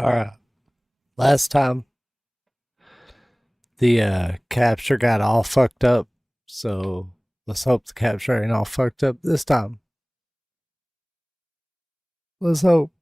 All right. Last time the capture got all fucked up, so let's hope the capture ain't all fucked up this time. Let's hope.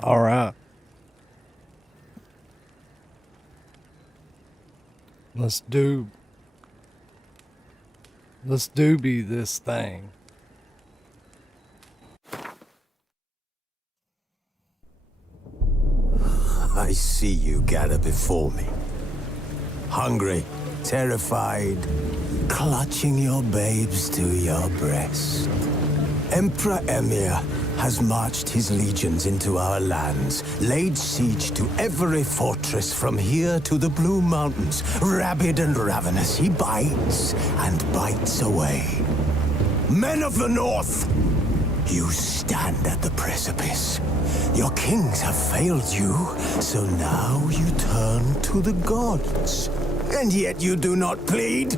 All right. Let's do be this thing. I see you gather before me. Hungry, terrified, clutching your babes to your breast. Emperor Emhyr has marched his legions into our lands, laid siege to every fortress from here to the Blue Mountains. Rabid and ravenous, he bites and bites away. Men of the North, you stand at the precipice. Your kings have failed you, so now you turn to the gods. And yet you do not plead.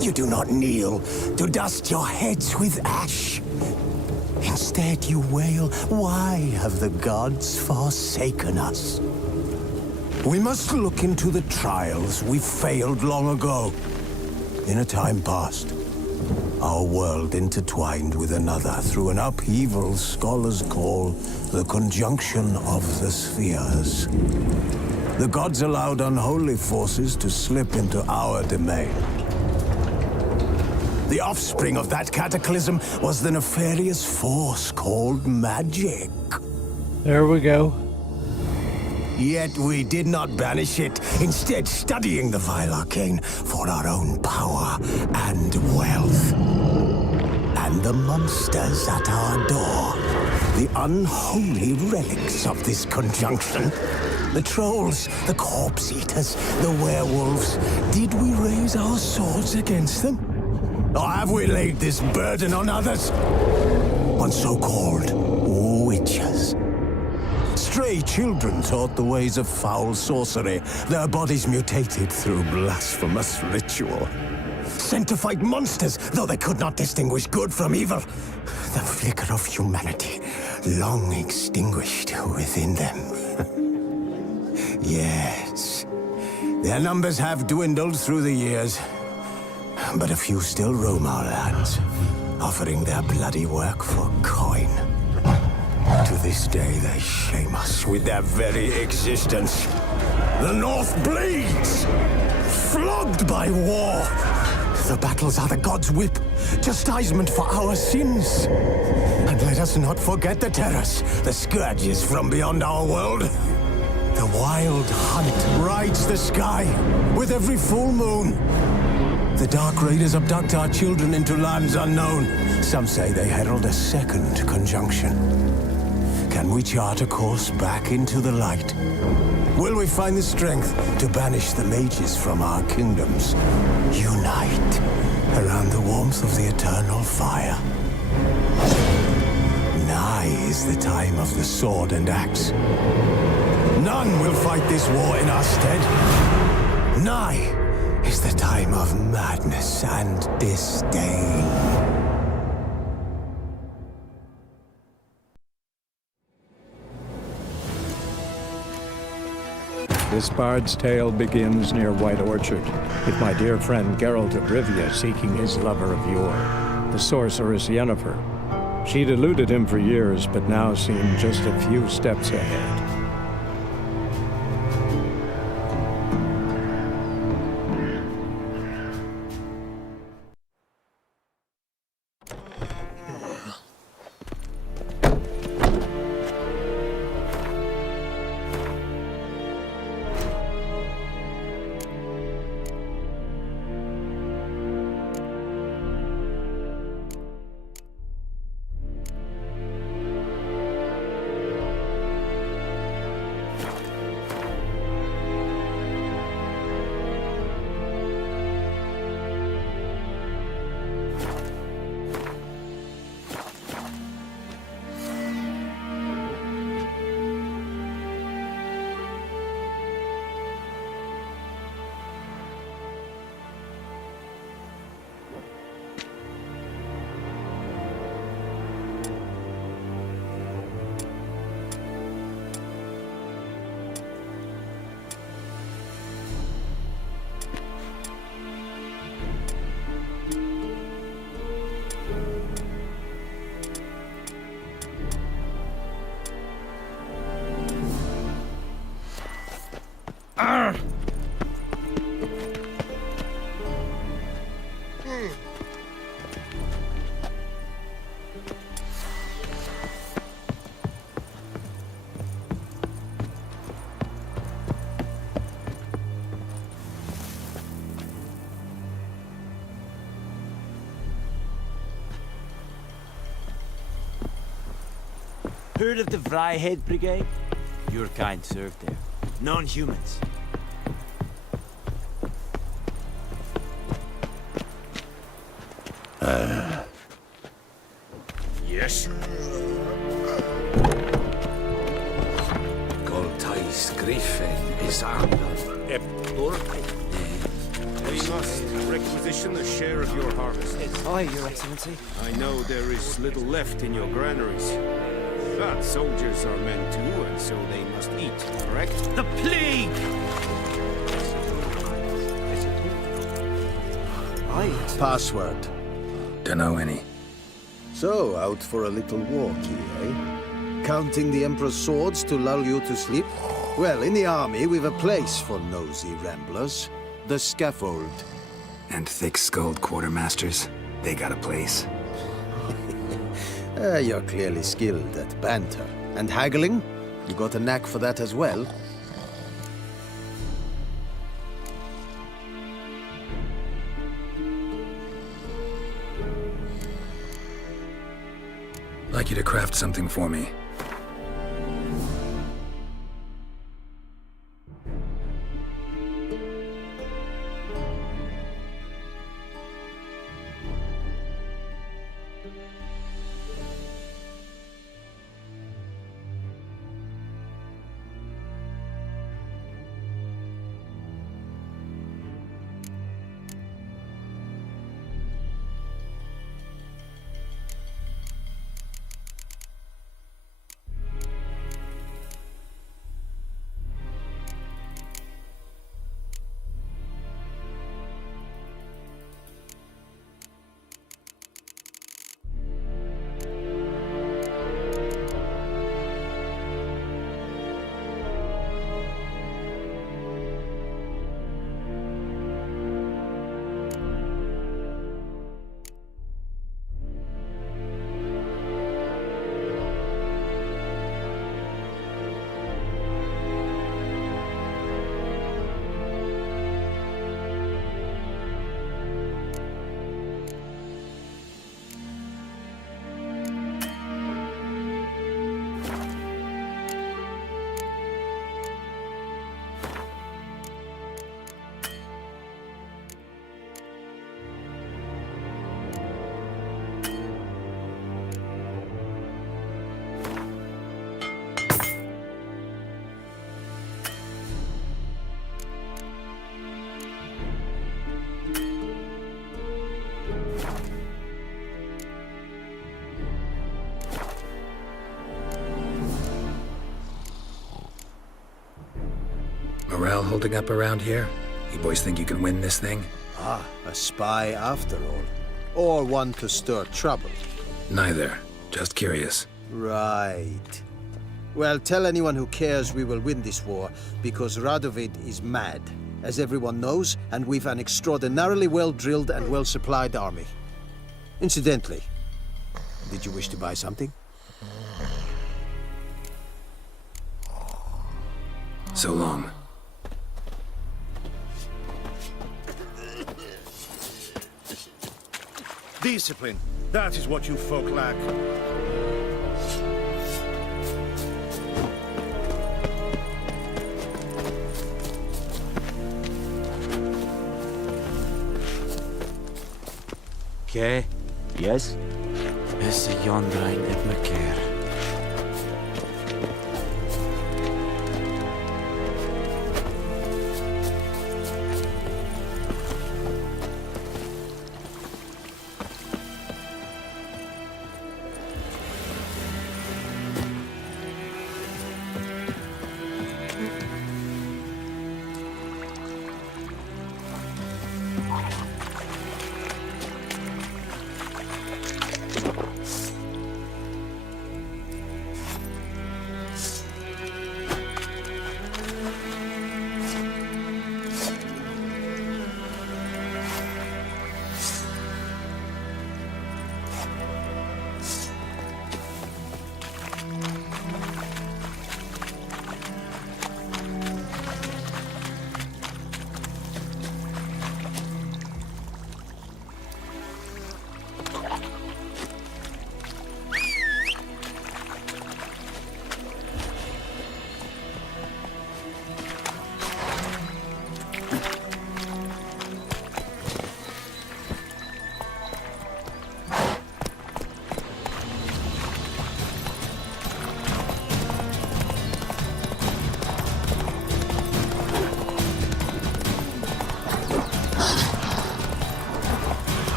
You do not kneel to dust your heads with ash. Instead you wail, why have the gods forsaken us? We must look into the trials we failed long ago. In a time past, our world intertwined with another through an upheaval scholars call the conjunction of the spheres. The gods allowed unholy forces to slip into our domain. The offspring of that cataclysm was the nefarious force called magic. There we go. Yet we did not banish it, instead studying the vile arcane for our own power and wealth. And the monsters at our door, the unholy relics of this conjunction. The trolls, the corpse eaters, the werewolves. Did we raise our swords against them? Or have we laid this burden on others? On so-called witches. Stray children taught the ways of foul sorcery, their bodies mutated through blasphemous ritual. Sent to fight monsters, though they could not distinguish good from evil. The flicker of humanity, long extinguished within them. Yes, their numbers have dwindled through the years. But a few still roam our lands, offering their bloody work for coin. To this day, they shame us with their very existence. The North bleeds, flogged by war. The battles are the gods' whip, chastisement for our sins. And let us not forget the terrors, the scourges from beyond our world. The wild hunt rides the sky with every full moon. The Dark Raiders abduct our children into lands unknown. Some say they herald a second conjunction. Can we chart a course back into the light? Will we find the strength to banish the mages from our kingdoms? Unite around the warmth of the eternal fire. Nigh is the time of the sword and axe. None will fight this war in our stead. Nigh is the time of madness and disdain. This bard's tale begins near White Orchard, with my dear friend Geralt of Rivia seeking his lover of yore, the sorceress Yennefer. She'd eluded him for years, but now seemed just a few steps ahead. Heard of the Vryhead Brigade? Your kind served there. Non-humans. Yes? Goltais Griffin is Arnold. We must requisition a share of your harvest. Aye, Your Excellency. I know there is little left in your granaries. But soldiers are men too, and so they must eat, correct? The plague! Aye. Password. Dunno any. So, out for a little walk here, eh? Counting the Emperor's swords to lull you to sleep? Well, in the army, we've a place for nosy ramblers. The scaffold. And thick-skulled quartermasters. They got a place. You're clearly skilled at banter. And haggling? You got a knack for that as well? Like you to craft something for me. Morale holding up around here? You boys think you can win this thing? Ah, a spy after all. Or one to stir trouble. Neither. Just curious. Right. Well, tell anyone who cares we will win this war, because Radovid is mad, as everyone knows, and we've an extraordinarily well-drilled and well-supplied army. Incidentally, did you wish to buy something? So long. Discipline. That is what you folk lack. Okay. Yes? Is the yonder ein net me care.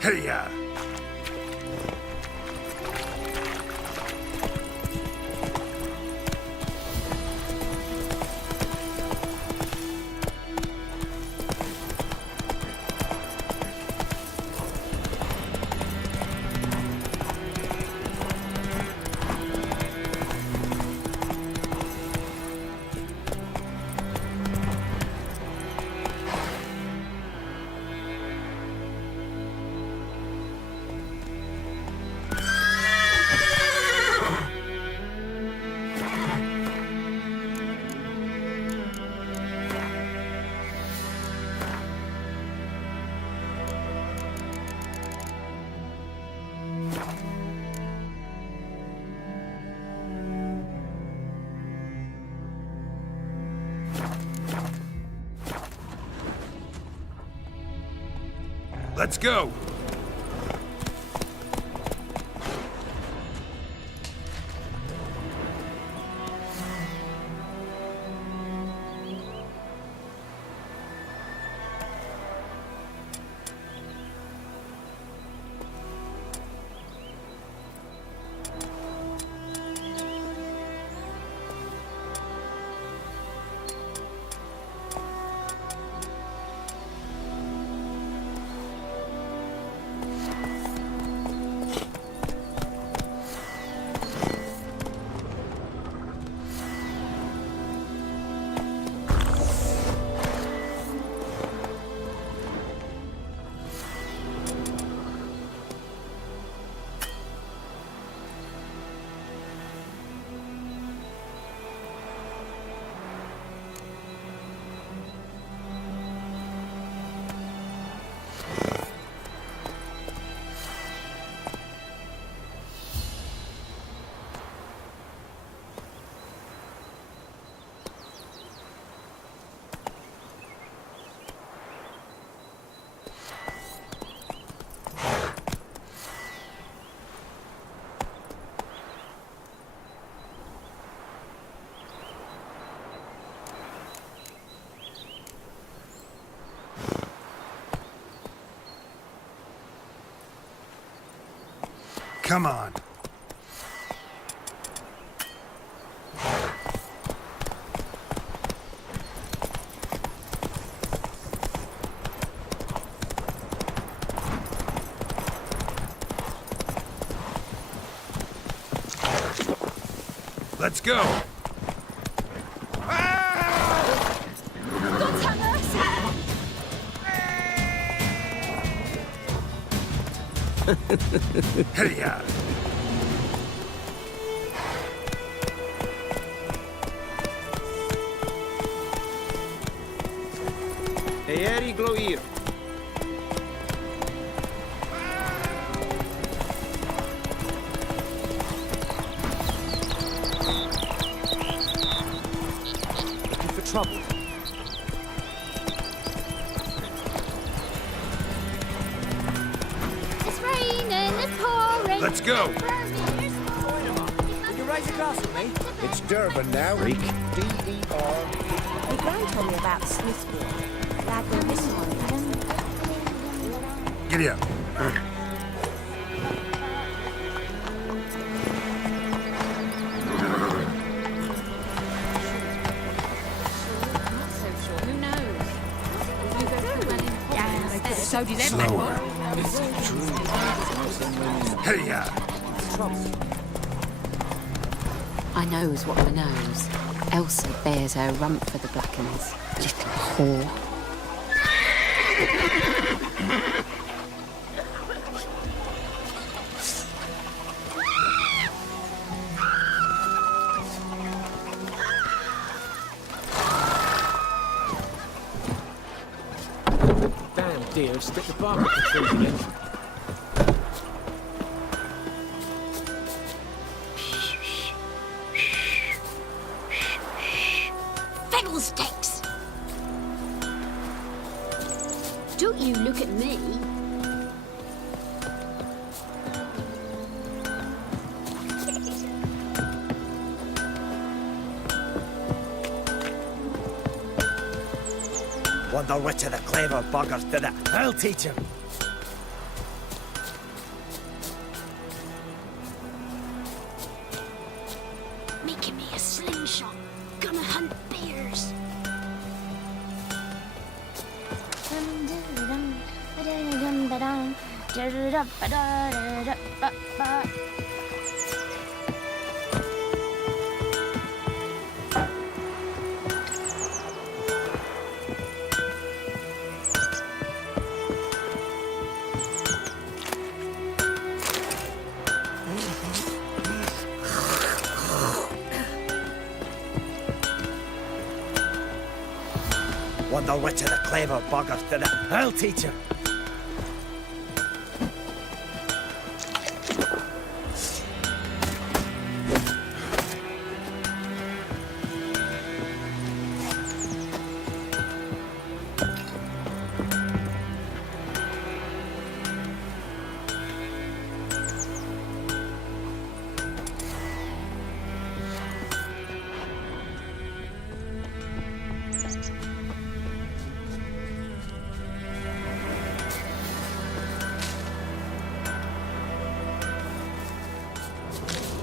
Hey-ya! Let's go! Come on. Let's go. Hey-ya! Eeri Gloir. Looking for trouble. It's raining, it's pouring. Let's go. Will you raise a glass with me? It's Durban now. Freak. D-E-R. My grand told me about Smithfield. Glad we're missing one. Giddy up. Who knows? You go through one in Yeah, so did everyone. Hey-ya! I knows what I knows. Elsa bears her rump for the Blackens. Little whore. Damn dear, stick the bark up the tree again. fiddlesticks. Don't you look at me. Wonder which of the clever buggers did it. I'll teach him. Making me a slingshot. Gonna hunt bears. Wonder which of the clever buggers did it. I'll teach him.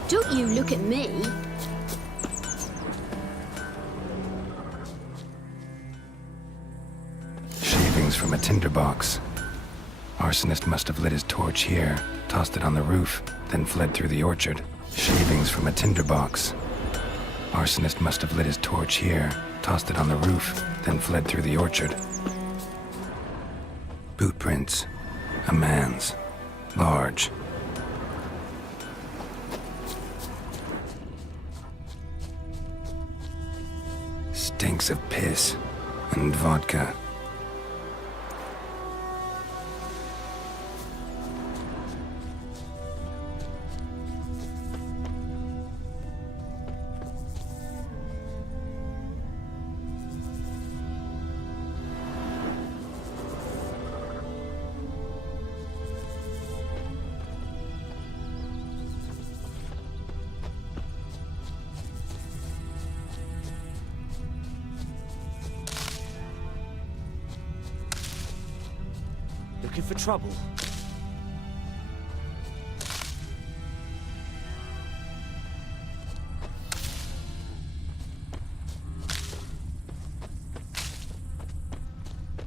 Don't you look at me. Shavings from a tinderbox. Arsonist must have lit his torch here, tossed it on the roof, then fled through the orchard. Shavings from a tinderbox. Arsonist must have lit his torch here, tossed it on the roof, then fled through the orchard. Boot prints. A man's. Large. Stinks of piss and vodka. Looking for trouble?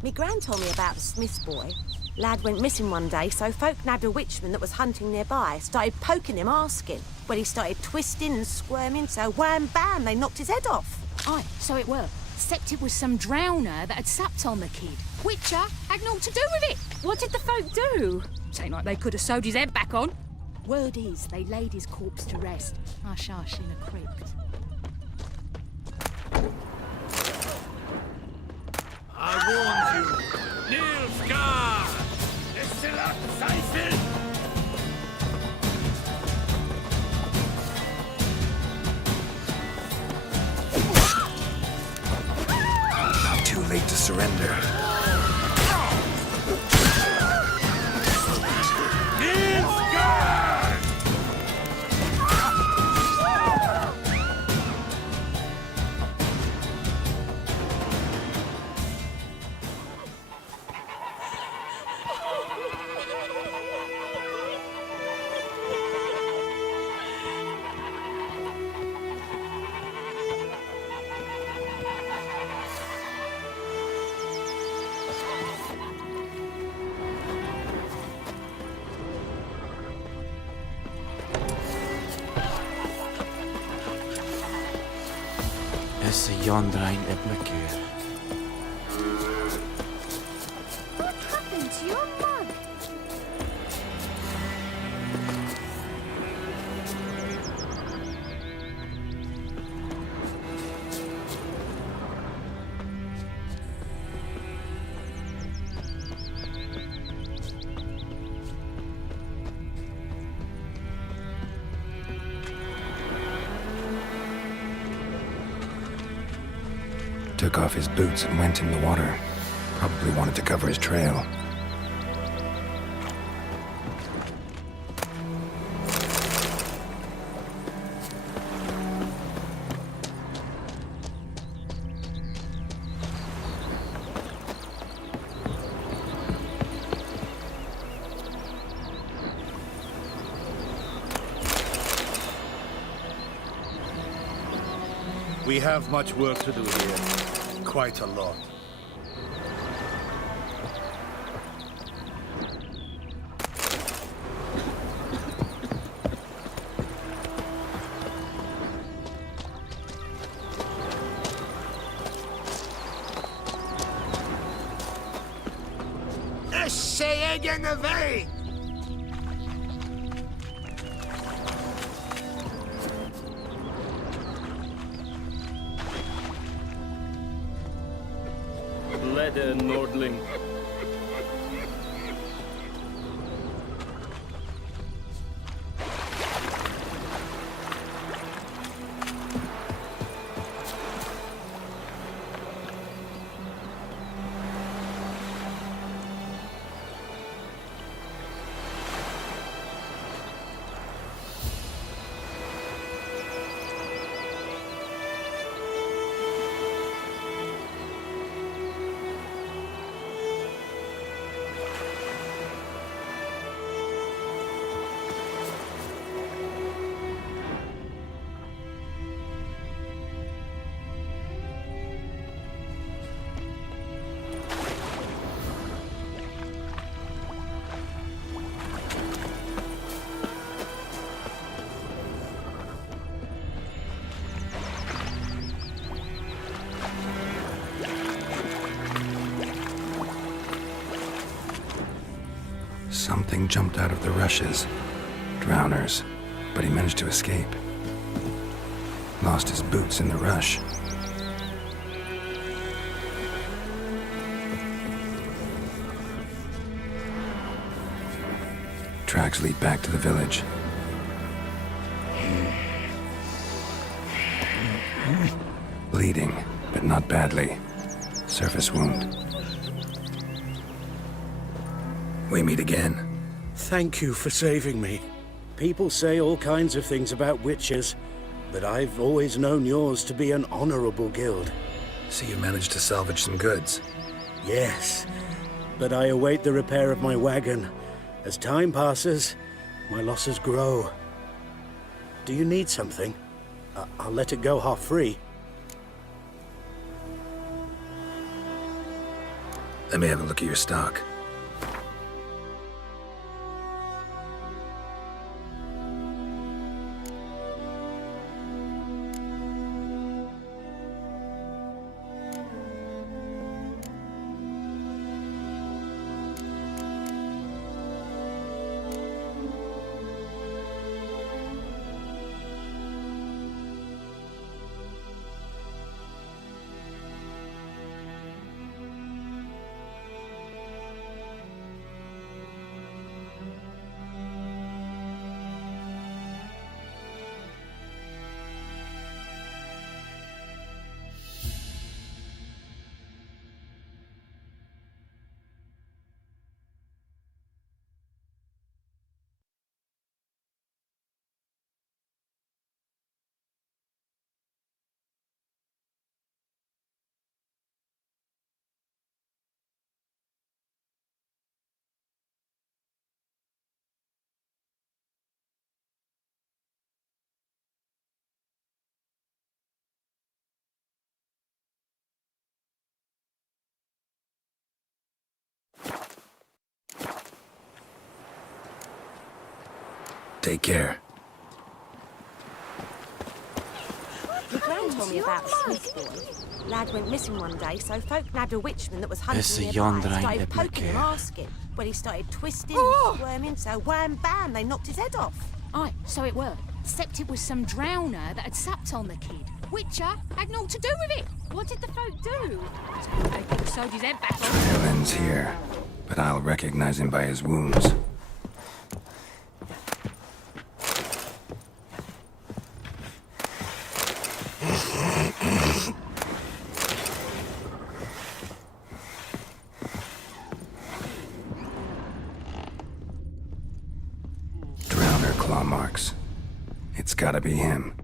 Me gran told me about the Smith's boy. Lad went missing one day, so folk nabbed a witchman that was hunting nearby. Started poking him, asking. Well, he started twisting and squirming, so wham bam, they knocked his head off. Aye, so it were. Except it was some drowner that had sapped on the kid. Witcher had naught to do with it. What did the folk do? Ain't like they could have sewed his head back on. Word is, they laid his corpse to rest, hush-hush in a crypt. I warned you. Nilfgaard! It's still up, Seifel! Too late to surrender. Nilfgaard! Is yonder ein Ebliker? What happened to your mug? Took off his boots and went in the water. Probably wanted to cover his trail. We have much work to do here. Quite a lot. Egen away! Lede Nordling. Something jumped out of the rushes. Drowners. But he managed to escape. Lost his boots in the rush. Tracks lead back to the village. Bleeding, but not badly. Surface wound. We meet again. Thank you for saving me. People say all kinds of things about witches, but I've always known yours to be an honorable guild. So you managed to salvage some goods? Yes, but I await the repair of my wagon. As time passes, my losses grow. Do you need something? I'll let it go half-free. Let me have a look at your stock. Take care. The Gran told me about a Smith boy. Lad went missing one day, so folk nabbed a witchman that was hunting nearby. Started poking him, asking. But he started twisting and squirming, so wham bam, they knocked his head off. Aye, so it were. Except it was some drowner that had sapped on the kid. Witcher had naught to do with it. What did the folk do? They sewed his head back on. Trail ends here, but I'll recognize him by his wounds. It's gotta be him.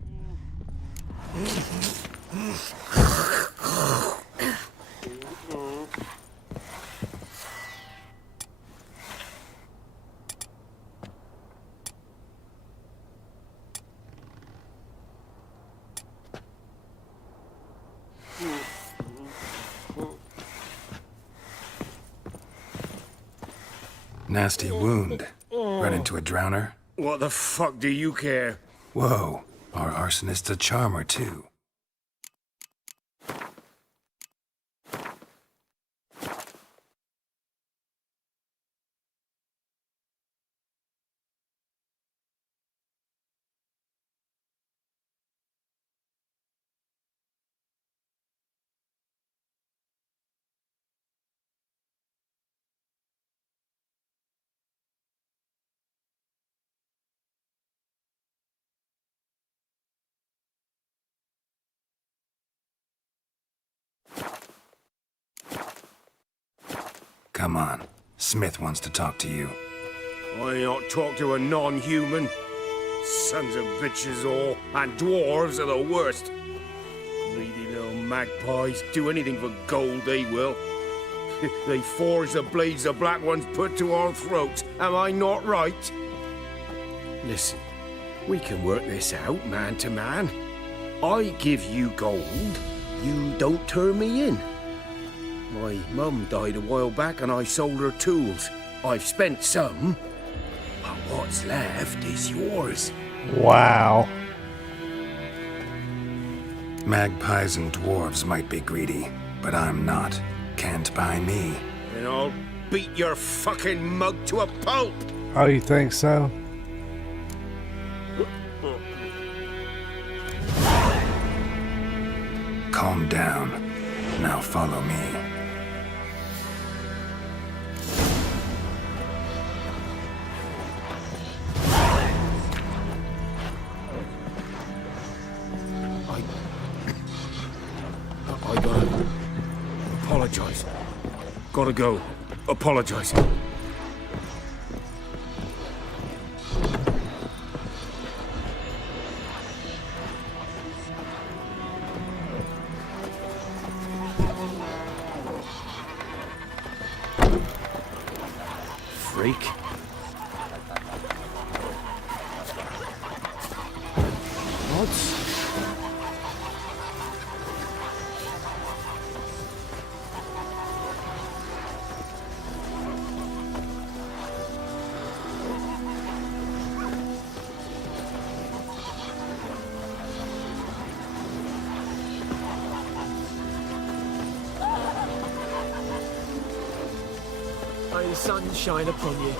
Nasty wound. Run into a drowner? What the fuck do you care? Whoa, our arsonist's a charmer too. Come on. Smith wants to talk to you. I not talk to a non-human. Sons of bitches all, and dwarves are the worst. Greedy little magpies, do anything for gold, they will. They forge the blades the black ones put to our throats, am I not right? Listen, we can work this out, man to man. I give you gold, you don't turn me in. My mum died a while back and I sold her tools. I've spent some, but what's left is yours. Wow. Magpies and dwarves might be greedy, but I'm not. Can't buy me. And I'll beat your fucking mug to a pulp! Oh, you think so? Calm down. Now follow me. I gotta apologize. Gotta go. Apologize. Freak. What? May the sun shine upon you.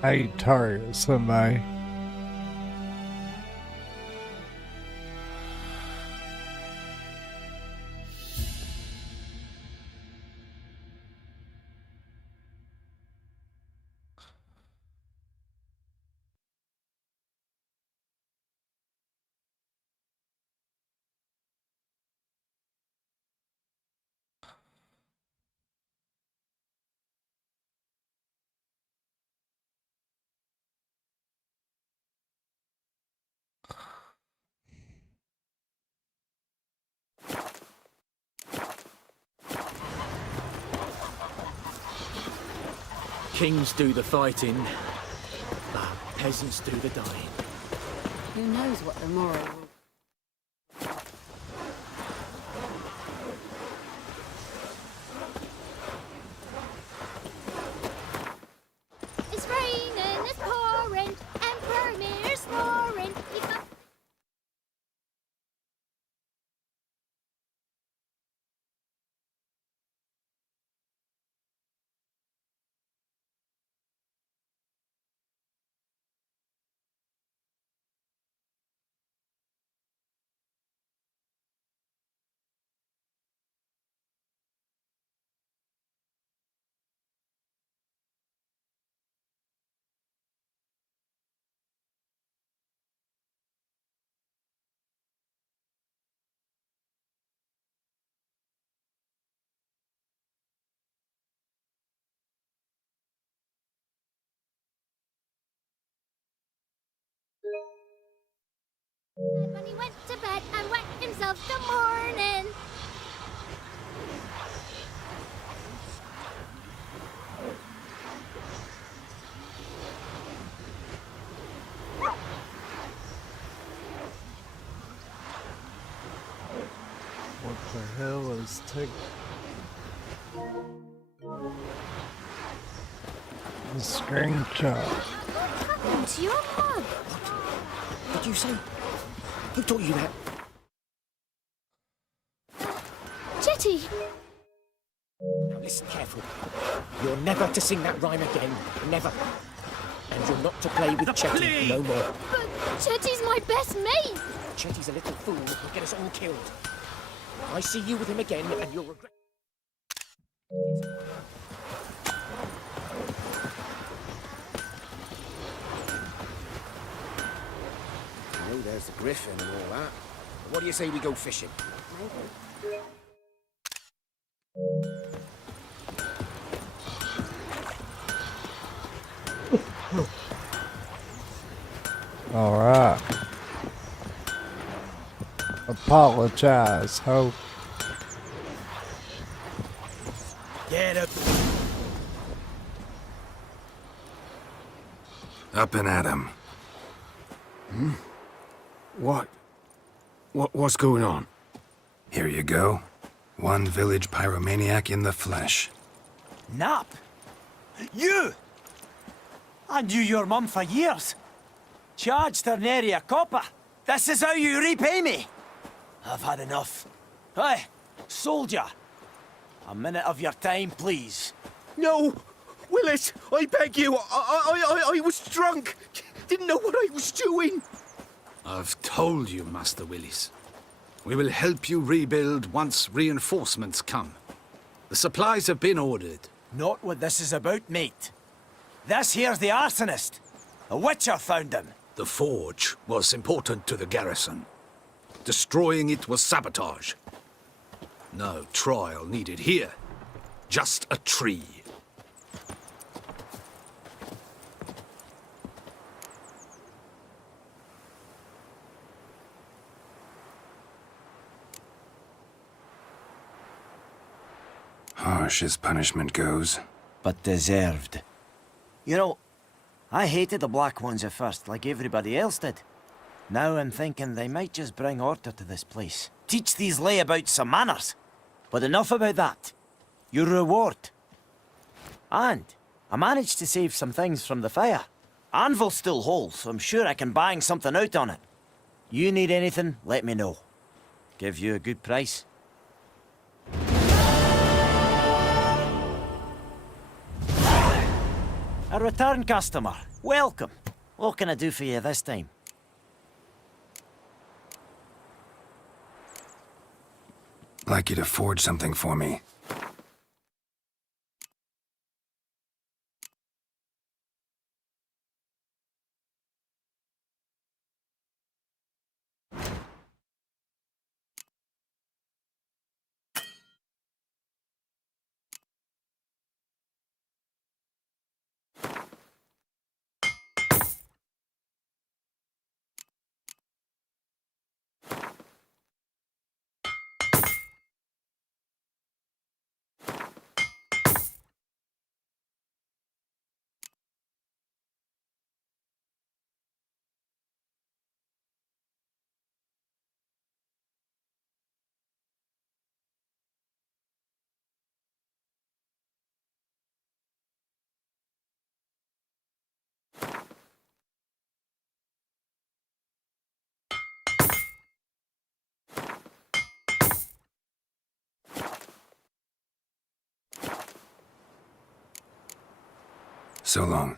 How you target somebody? Kings do the fighting, but peasants do the dying. Who knows what the moral will When he went to bed and wet himself till morning. What the hell is the screenshot? What happened to your mug? Did you say? Who taught you that? Jetty! Now listen carefully. You're never to sing that rhyme again. Never. And you're not to play with Chetty no more. But Chetty's my best mate! Chetty's a little fool who'll get us all killed. I see you with him again, and you'll regret. I know there's the griffin and all that. But what do you say we go fishing? All right. Apologize, ho. Get up. Up and at 'em. What's going on? Here you go. One village pyromaniac in the flesh. Nap? You? I knew your mum for years. Charged her nary a copper. This is how you repay me. I've had enough. Hey, soldier. A minute of your time, please. No! Willis, I beg you. I was drunk. Didn't know what I was doing. I've told you, Master Willis. We will help you rebuild once reinforcements come. The supplies have been ordered. Not what this is about, mate. This here's the arsonist. A witcher found him. The forge was important to the garrison. Destroying it was sabotage. No trial needed here. Just a tree. Harsh as punishment goes. But deserved. You know, I hated the Black Ones at first, like everybody else did. Now I'm thinking they might just bring order to this place. Teach these layabouts some manners. But enough about that. Your reward. And I managed to save some things from the fire. Anvil's still whole, so I'm sure I can bang something out on it. You need anything, let me know. Give you a good price. A return customer. Welcome. What can I do for you this time? Like you to forge something for me. So long.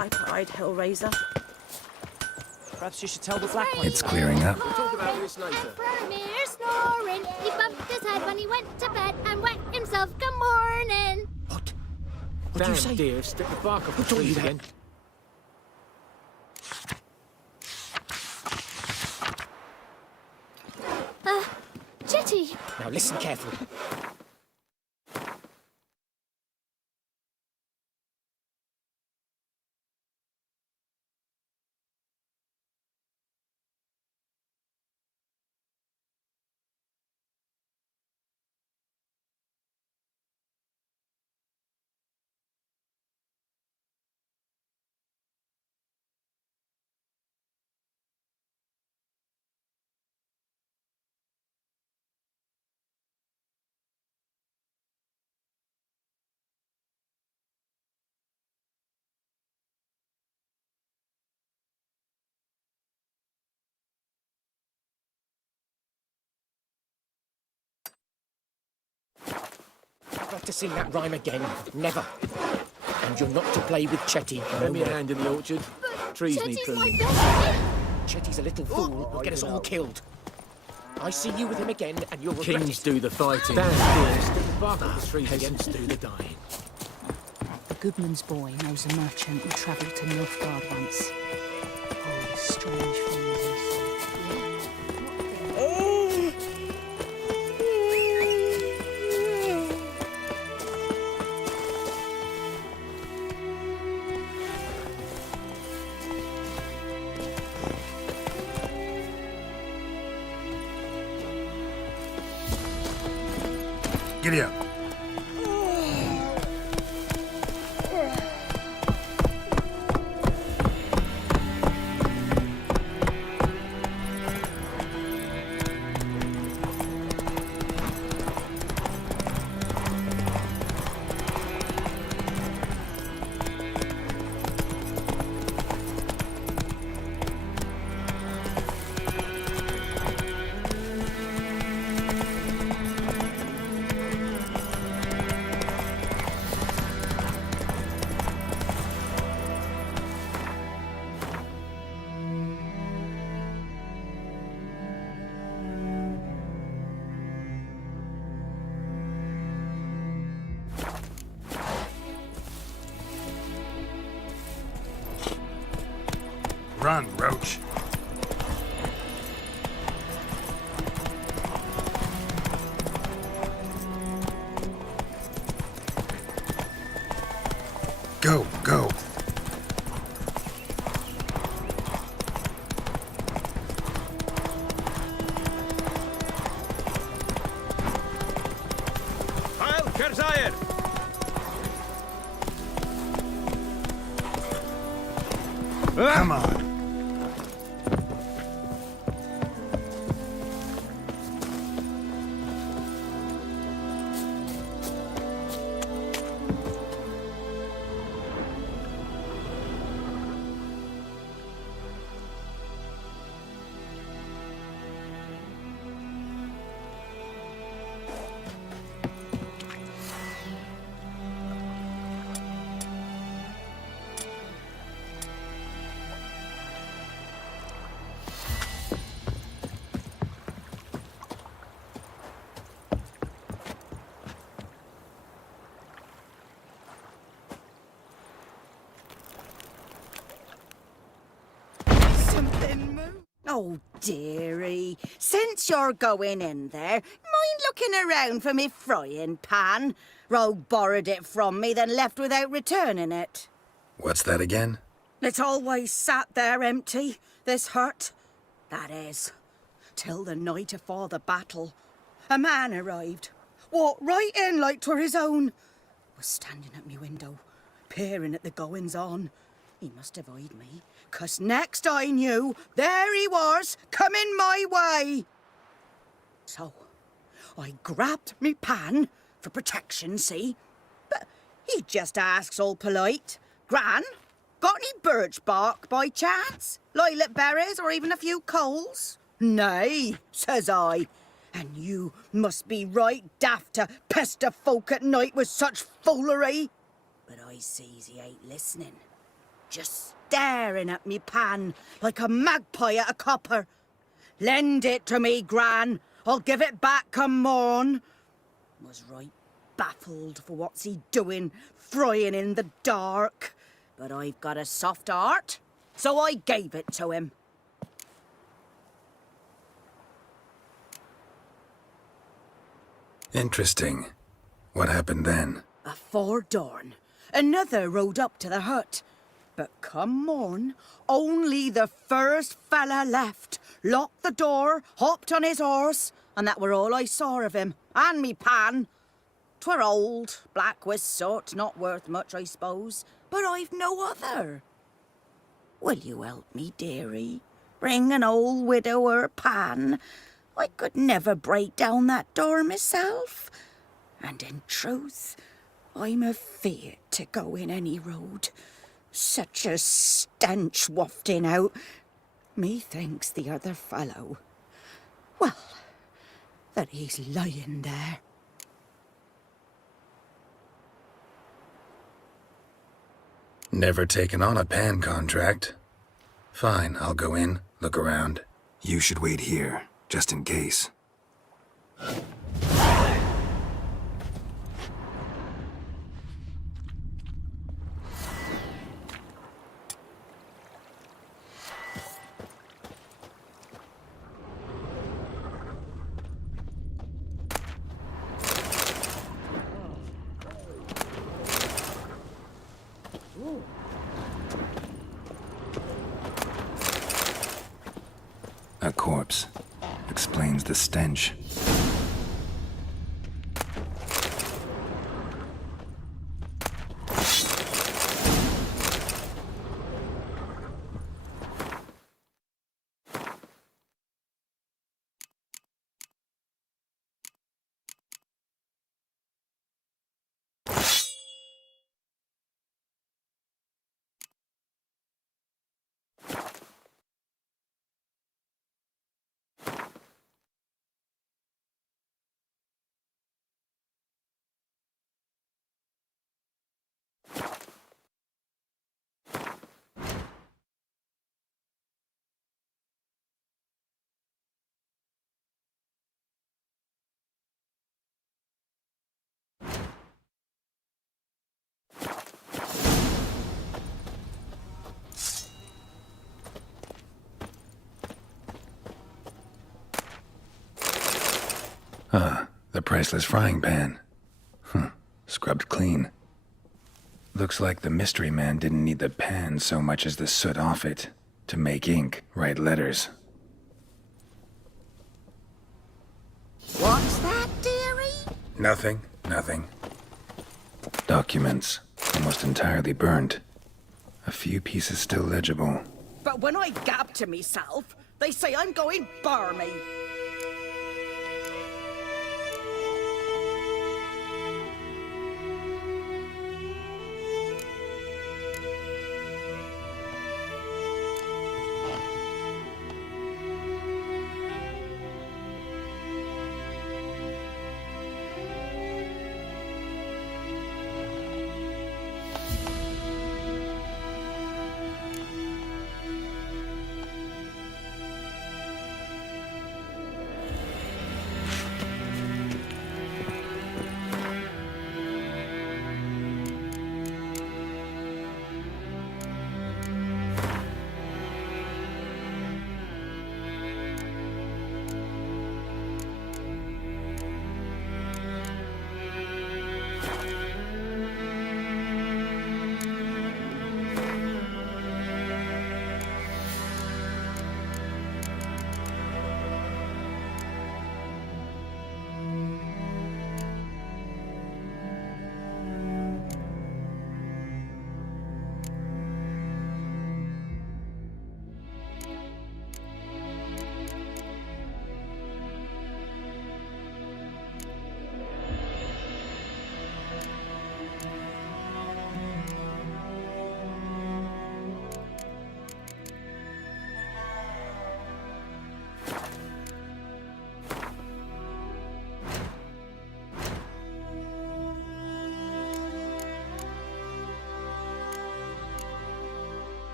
hyper-eyed hellraiser. Perhaps you should tell the Black One. It's clearing up. We'll talk about this later. Vermeer snoring. He bumped his head when he went to bed and wet himself. Good morning. What Damn, do you say? dear, stick the bark off the told you trees that? again. Chetty. Now listen carefully. Never to sing that rhyme again. Never. And you're not to play with Chetty. Lend me a more. hand in the orchard. Trees need Chetty's my pruning. best friend. Chetty's a little fool who'll get us all killed. I see you with him again, and you'll regret Kings it. do the fighting. Damn, dear, stick the bark off the trees again. Peasants do the dying. The Goodman's boy knows a merchant who travelled to Nilfgaard once. Oh, the strange things he Giddy up. Run, Roach. Go, go. Heil Kerzaier! Come on. Oh, dearie, since you're going in there, mind looking around for me frying pan? Rogue borrowed it from me, then left without returning it. What's that again? It's always sat there empty, this hut. That is, till the night afore the battle. A man arrived, walked right in like 'twere his own. Was standing at me window, peering at the goings-on. He must have eyed me, 'cause next I knew, there he was, coming my way. So, I grabbed me pan, for protection, see? But he just asks all polite, Gran, got any birch bark by chance? Lilac berries or even a few coals? Nay, says I. And you must be right daft to pester folk at night with such foolery. But I sees he ain't listening. just staring at me pan like a magpie at a copper. Lend it to me, Gran. I'll give it back come morn. Was right baffled for what's he doing, frying in the dark. But I've got a soft heart, so I gave it to him. Interesting. What happened then? Afore dawn, another rode up to the hut. But come morn, only the first fella left, locked the door, hopped on his horse, and that were all I saw of him, and me pan. 'Twere old, black with soot, not worth much, I suppose, but I've no other. Will you help me, dearie? Bring an old widower pan. I could never break down that door myself. And in truth, I'm afeard to go in any road. Such a stench wafting out. Methinks the other fellow, well, that he's lying there. Never taken on a pan contract. Fine, I'll go in, look around. You should wait here, just in case. A corpse. Explains the stench. The priceless frying pan. Scrubbed clean. Looks like the mystery man didn't need the pan so much as the soot off it to make ink, write letters. What's that, dearie? Nothing. Documents, almost entirely burnt. A few pieces still legible. But when I gab to myself, they say I'm going barmy.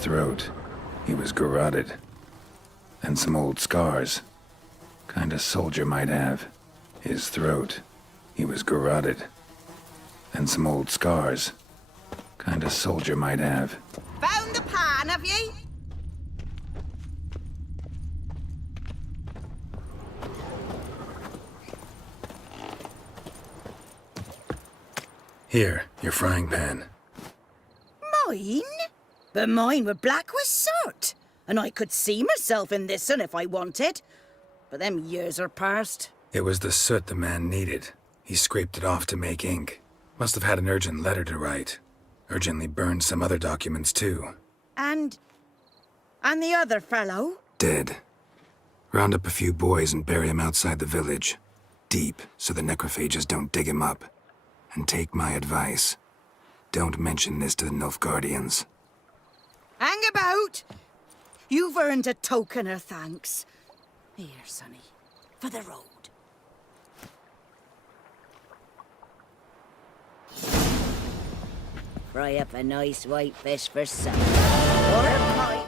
throat. He was garroted. And some old scars. Kind of soldier might have. His throat. He was garroted. And some old scars. Kind of soldier might have. Found the pan, have ye? Here, your frying pan. Mine? But mine were black with soot. And I could see myself in this one if I wanted. But them years are past. It was the soot the man needed. He scraped it off to make ink. Must have had an urgent letter to write. Urgently burned some other documents too. And the other fellow? Dead. Round up a few boys and bury him outside the village. Deep, so the necrophages don't dig him up. And take my advice. Don't mention this to the Nilfgaardians. Hang about! You've earned a token of thanks. Here, sonny, for the road. Fry up a nice white fish for supper. Or a pie.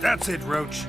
That's it, Roach.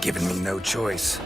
Giving me no choice.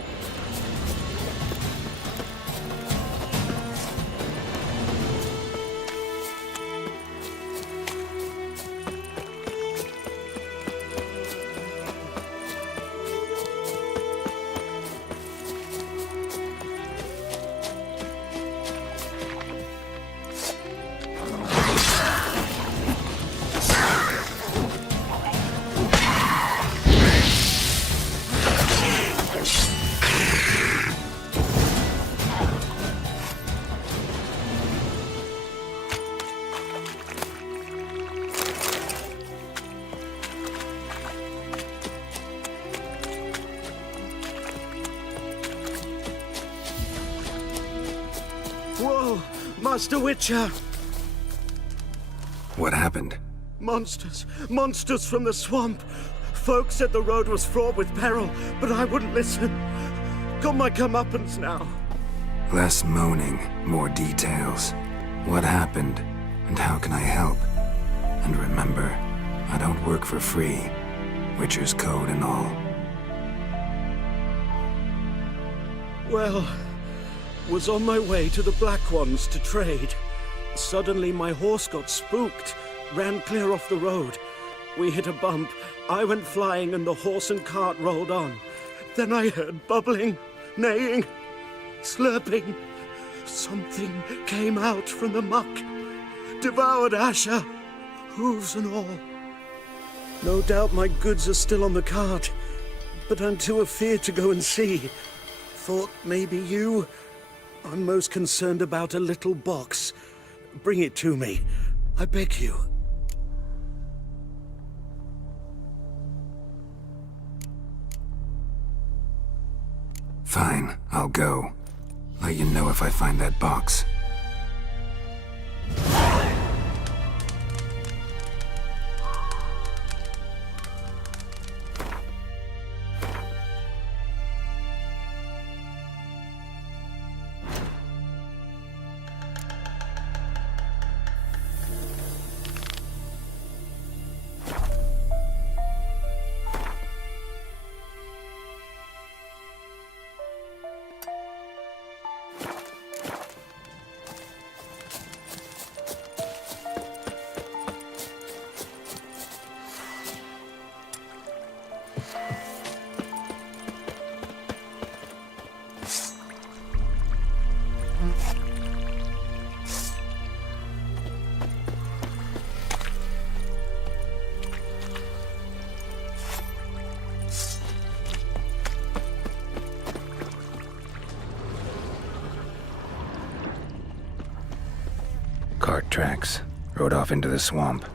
Whoa! Master Witcher! What happened? Monsters! Monsters from the swamp! Folk said the road was fraught with peril, but I wouldn't listen. Got my comeuppance now. Less moaning, more details. What happened, and how can I help? And remember, I don't work for free. Witcher's code and all. Well, was on my way to the Black Ones to trade. Suddenly my horse got spooked, ran clear off the road. We hit a bump, I went flying and the horse and cart rolled on. Then I heard bubbling, neighing, slurping. Something came out from the muck, devoured Asher, hooves and all. No doubt my goods are still on the cart, but I'm too afeard to go and see. Thought maybe you... I'm most concerned about a little box. Bring it to me, I beg you. Fine, I'll go. Let you know if I find that box. Cart tracks. Rode off into the swamp.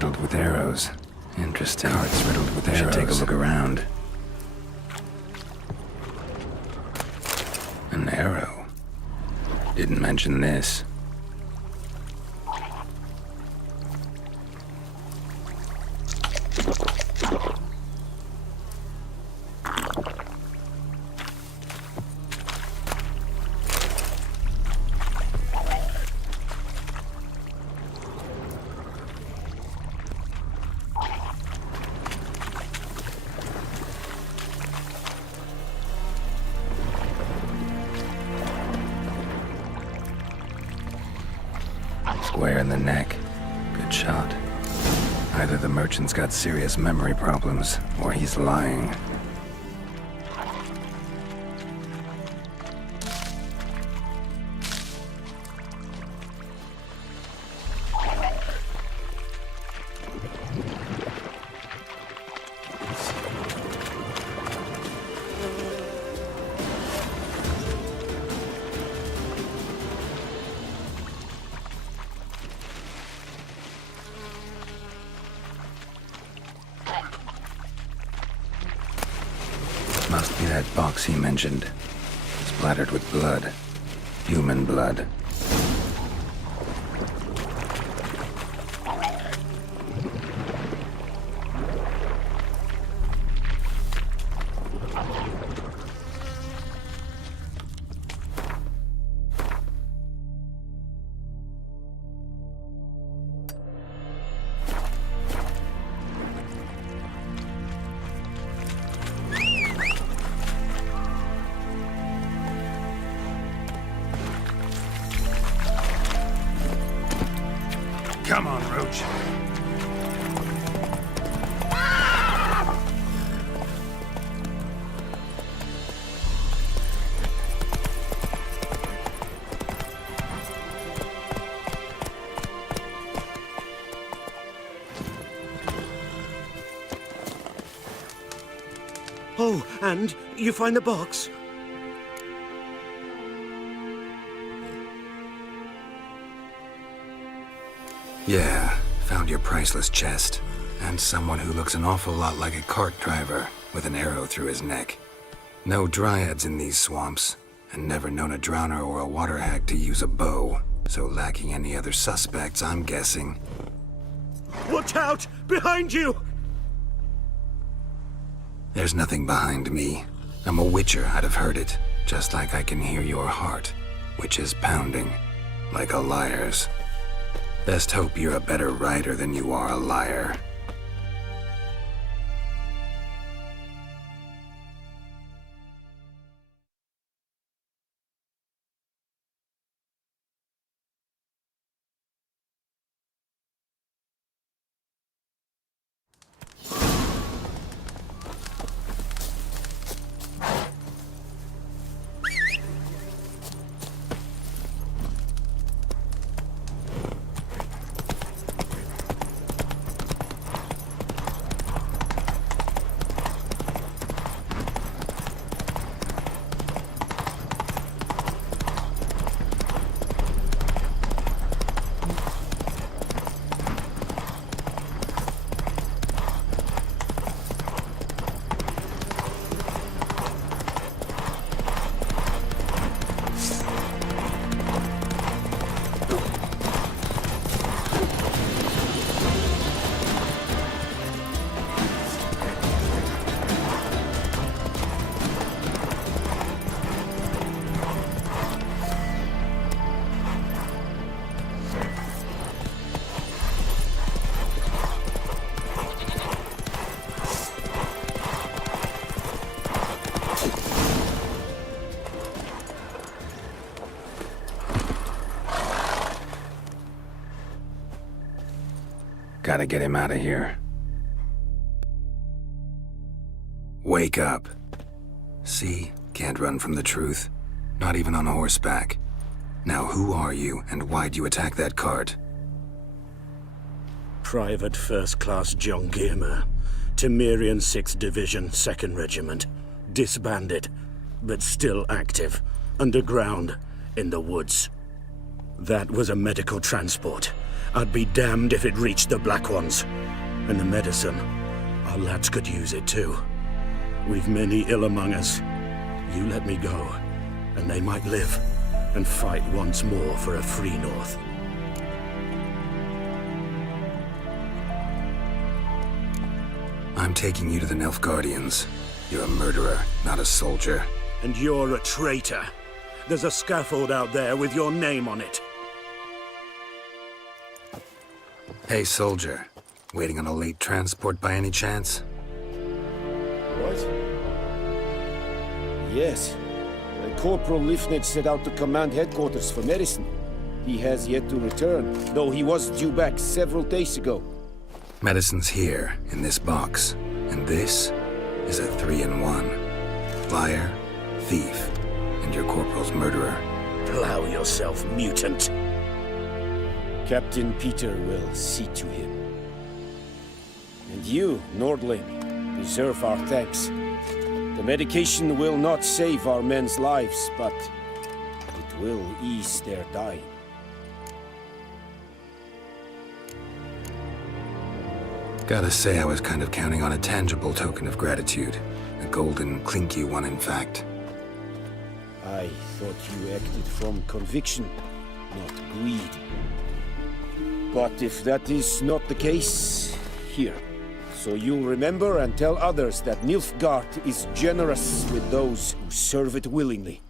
riddled with arrows. Interesting. Carts riddled with arrows. Should take a look around. An arrow. Didn't mention this. Square in the neck. Good shot. Either the merchant's got serious memory problems, or he's lying. Must be that box he mentioned. Splattered with blood. Human blood. Come on, Roach. Oh, and you find the box? Yeah, found your priceless chest. And someone who looks an awful lot like a cart driver, with an arrow through his neck. No dryads in these swamps, and never known a drowner or a water hag to use a bow. So lacking any other suspects, I'm guessing. Watch out! Behind you! There's nothing behind me. I'm a witcher, I'd have heard it. Just like I can hear your heart, which is pounding, like a liar's. Best hope you're a better rider than you are a liar. Gotta get him out of here. Wake up. See? Can't run from the truth. Not even on horseback. Now who are you, and why'd you attack that cart? Private First Class John Giermer, Temerian 6th Division, 2nd Regiment. Disbanded, but still active. Underground, in the woods. That was a medical transport. I'd be damned if it reached the Black Ones. And the medicine, our lads could use it too. We've many ill among us. You let me go, and they might live and fight once more for a free North. I'm taking you to the Nilfgaardians. You're a murderer, not a soldier. And you're a traitor. There's a scaffold out there with your name on it. Hey, soldier. Waiting on a late transport by any chance? What? Yes. Corporal Lifnitz set out to command headquarters for medicine. He has yet to return, though he was due back several days ago. Medicine's here, in this box. And this is a 3-in-1. Liar, thief, and your corporal's murderer. Plow yourself, mutant. Captain Peter will see to him. And you, Nordling, deserve our thanks. The medication will not save our men's lives, but it will ease their dying. Gotta say, I was kind of counting on a tangible token of gratitude. A golden, clinky one, in fact. I thought you acted from conviction, not greed. But if that is not the case, here. So you'll remember and tell others that Nilfgaard is generous with those who serve it willingly.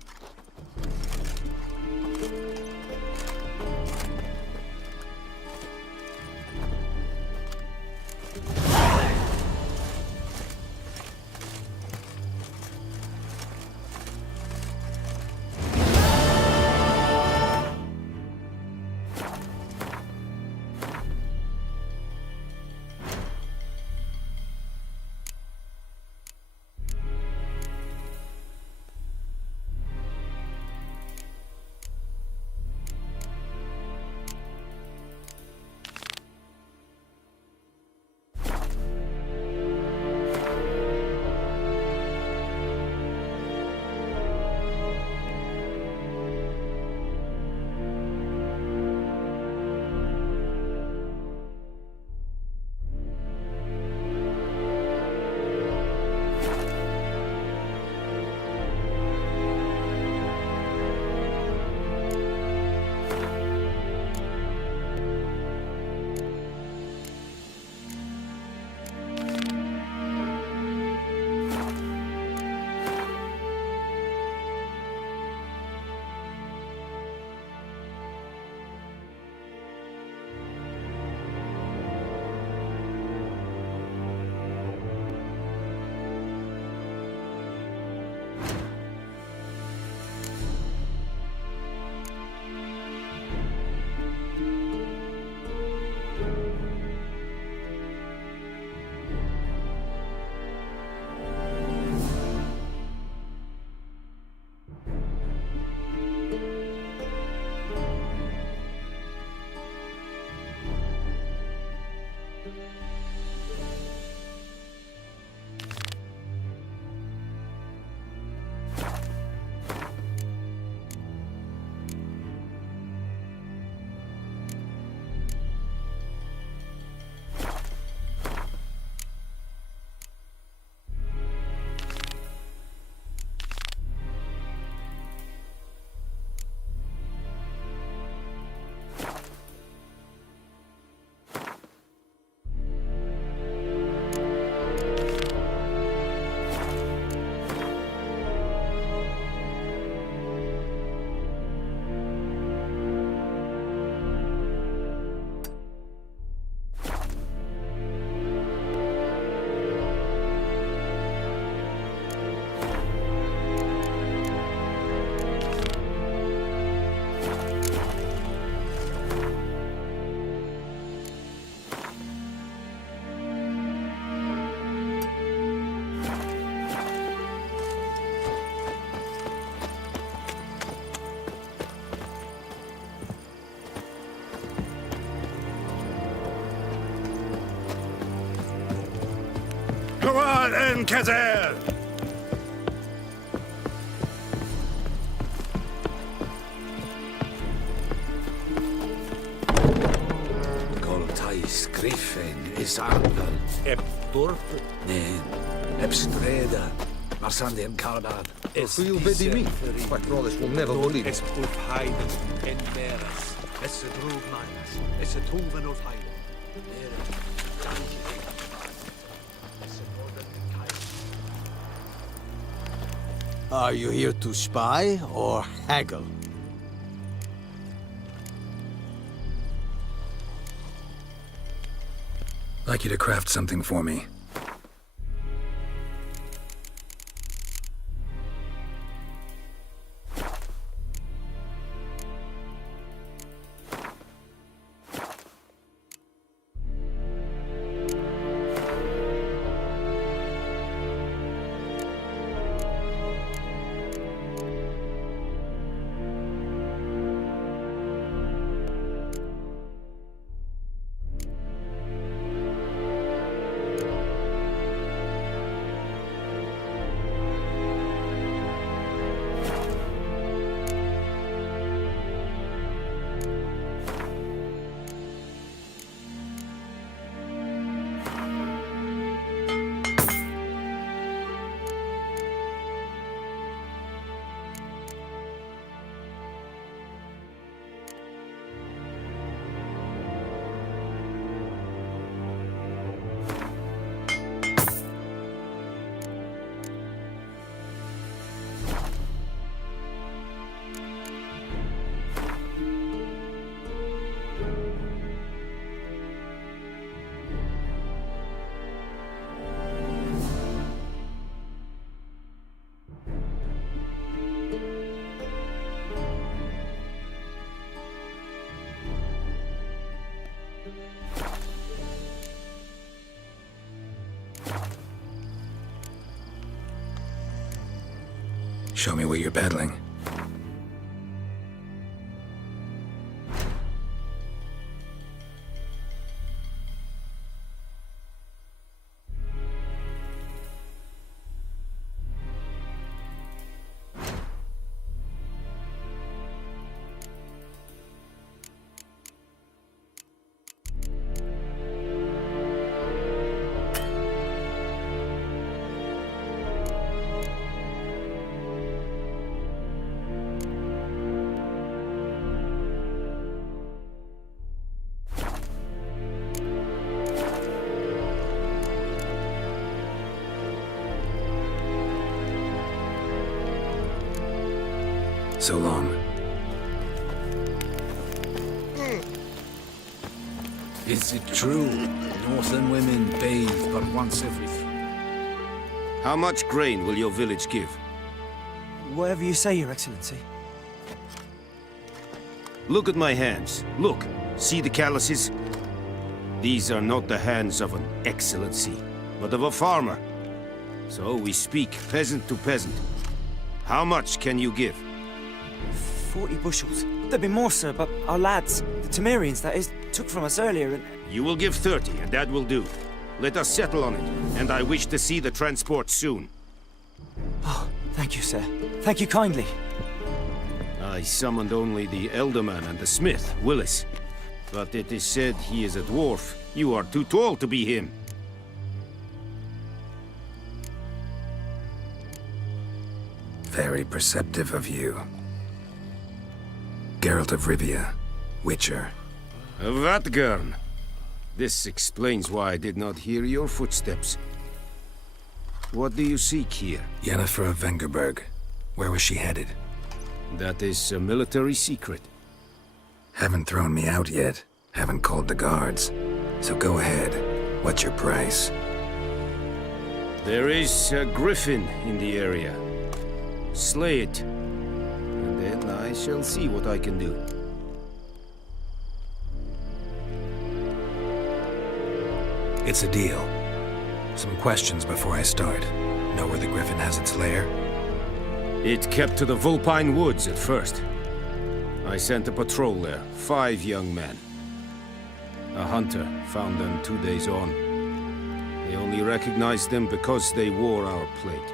Hurrah and Kazer! Sarvel. Dorp? Nee, Epstreda. Maar Sandy en Kalbar. Veel biddy me. My brothers will never believe it. Es Heiden en Meres. Es Droogmines. Es Troven of Heiden. Are you here to spy or haggle? I'd like you to craft something for me. Show me what you're battling. So long. Is it true? Northern women bathe but once every... How much grain will your village give? Whatever you say, Your Excellency. Look at my hands. Look. See the calluses? These are not the hands of an excellency, but of a farmer. So we speak peasant to peasant. How much can you give? 40 bushels. There'd be more, sir, but our lads, the Temerians, that is, took from us earlier and... You will give 30, and that will do. Let us settle on it, and I wish to see the transport soon. Oh, thank you, sir. Thank you kindly. I summoned only the Elderman and the smith, Willis. But it is said he is a dwarf. You are too tall to be him. Very perceptive of you. Geralt of Rivia, Witcher. Vatgern. This explains why I did not hear your footsteps. What do you seek here? Yennefer of Vengerberg. Where was she headed? That is a military secret. Haven't thrown me out yet. Haven't called the guards. So go ahead. What's your price? There is a griffin in the area. Slay it. And then I shall see what I can do. It's a deal. Some questions before I start. Know where the griffin has its lair? It kept to the Vulpine Woods at first. I sent a patrol there, 5 young men. A hunter found them 2 days on. They only recognized them because they wore our plate.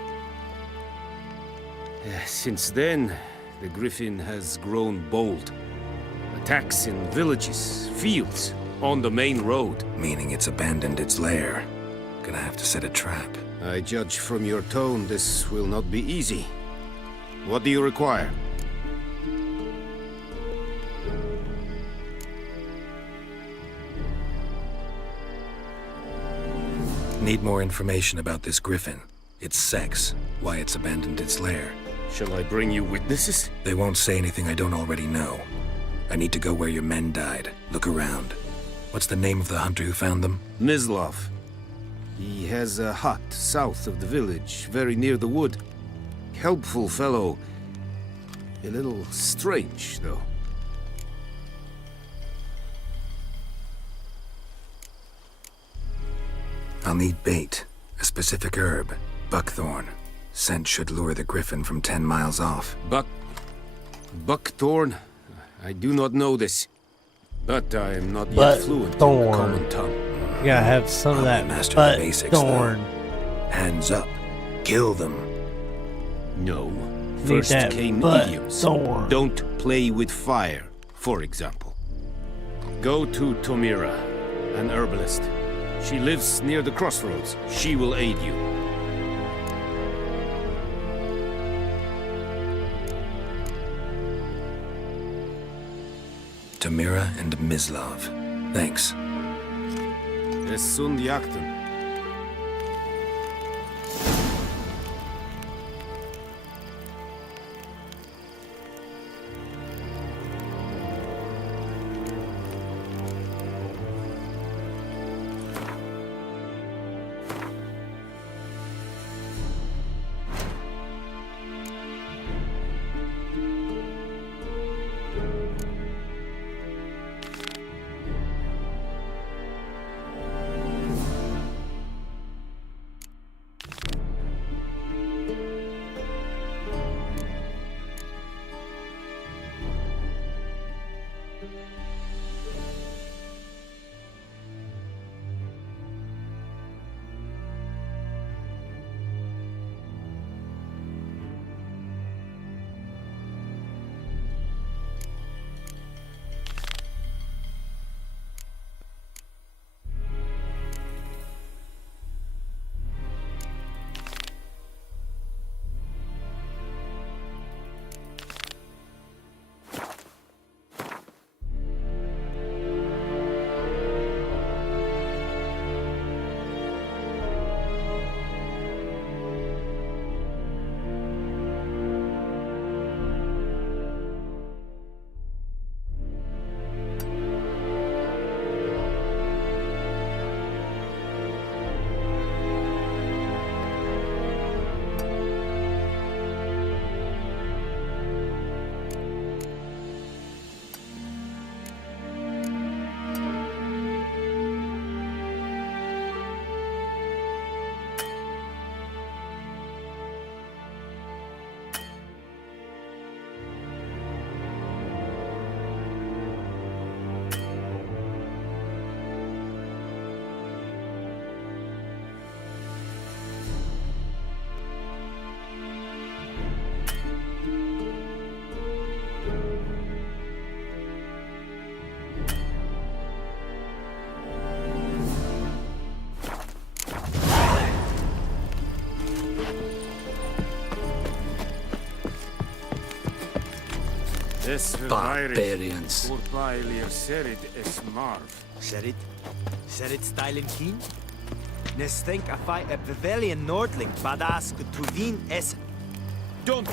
Since then, the griffin has grown bold. Attacks in villages, fields, On the main road. Meaning it's abandoned its lair. Gonna have to set a trap. I judge from your tone this will not be easy. What do you require? Need more information about this griffin. Its sex, why it's abandoned its lair. Shall I bring you witnesses? They won't say anything I don't already know. I need to go where your men died. Look around. What's the name of the hunter who found them? Mislav. He has a hut south of the village, very near the wood. Helpful fellow. A little strange, though. I'll need bait. A specific herb. Buckthorn. Scent should lure the griffin from 10 miles off. Buckthorn? I do not know this. But I am not yet fluent in the common tongue. You gotta have some of that Master butt the basics, though. thorn. Hands up. Kill them. No. Need First that came butt idioms. thorn. Don't play with fire, for example. Go to Tomira, an herbalist. She lives near the crossroads. She will aid you. Tamira and Mislav. Thanks. Es sunt jakten. Barbarians. Serit? Serit stylen keen? Nes think a fight a Bavelian Nordling badass Gutuvin Essen. Don't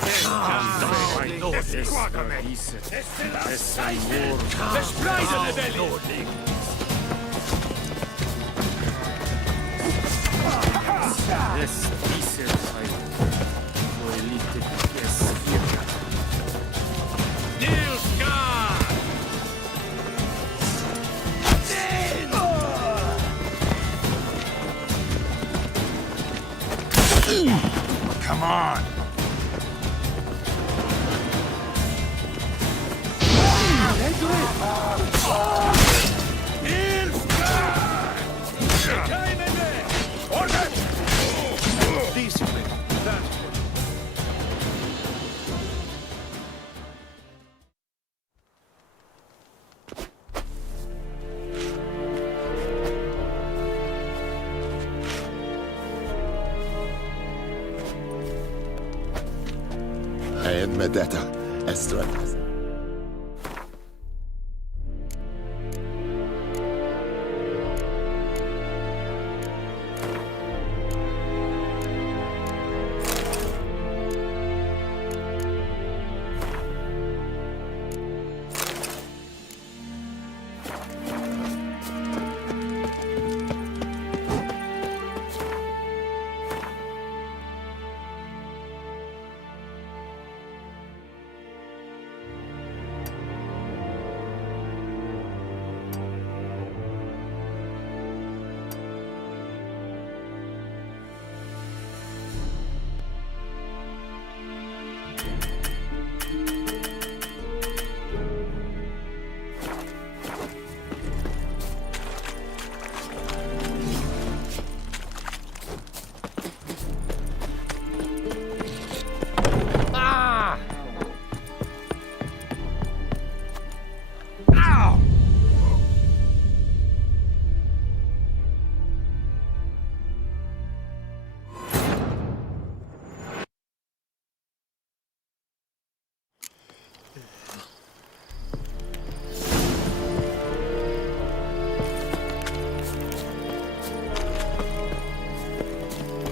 Come on! and Medetta Estrada.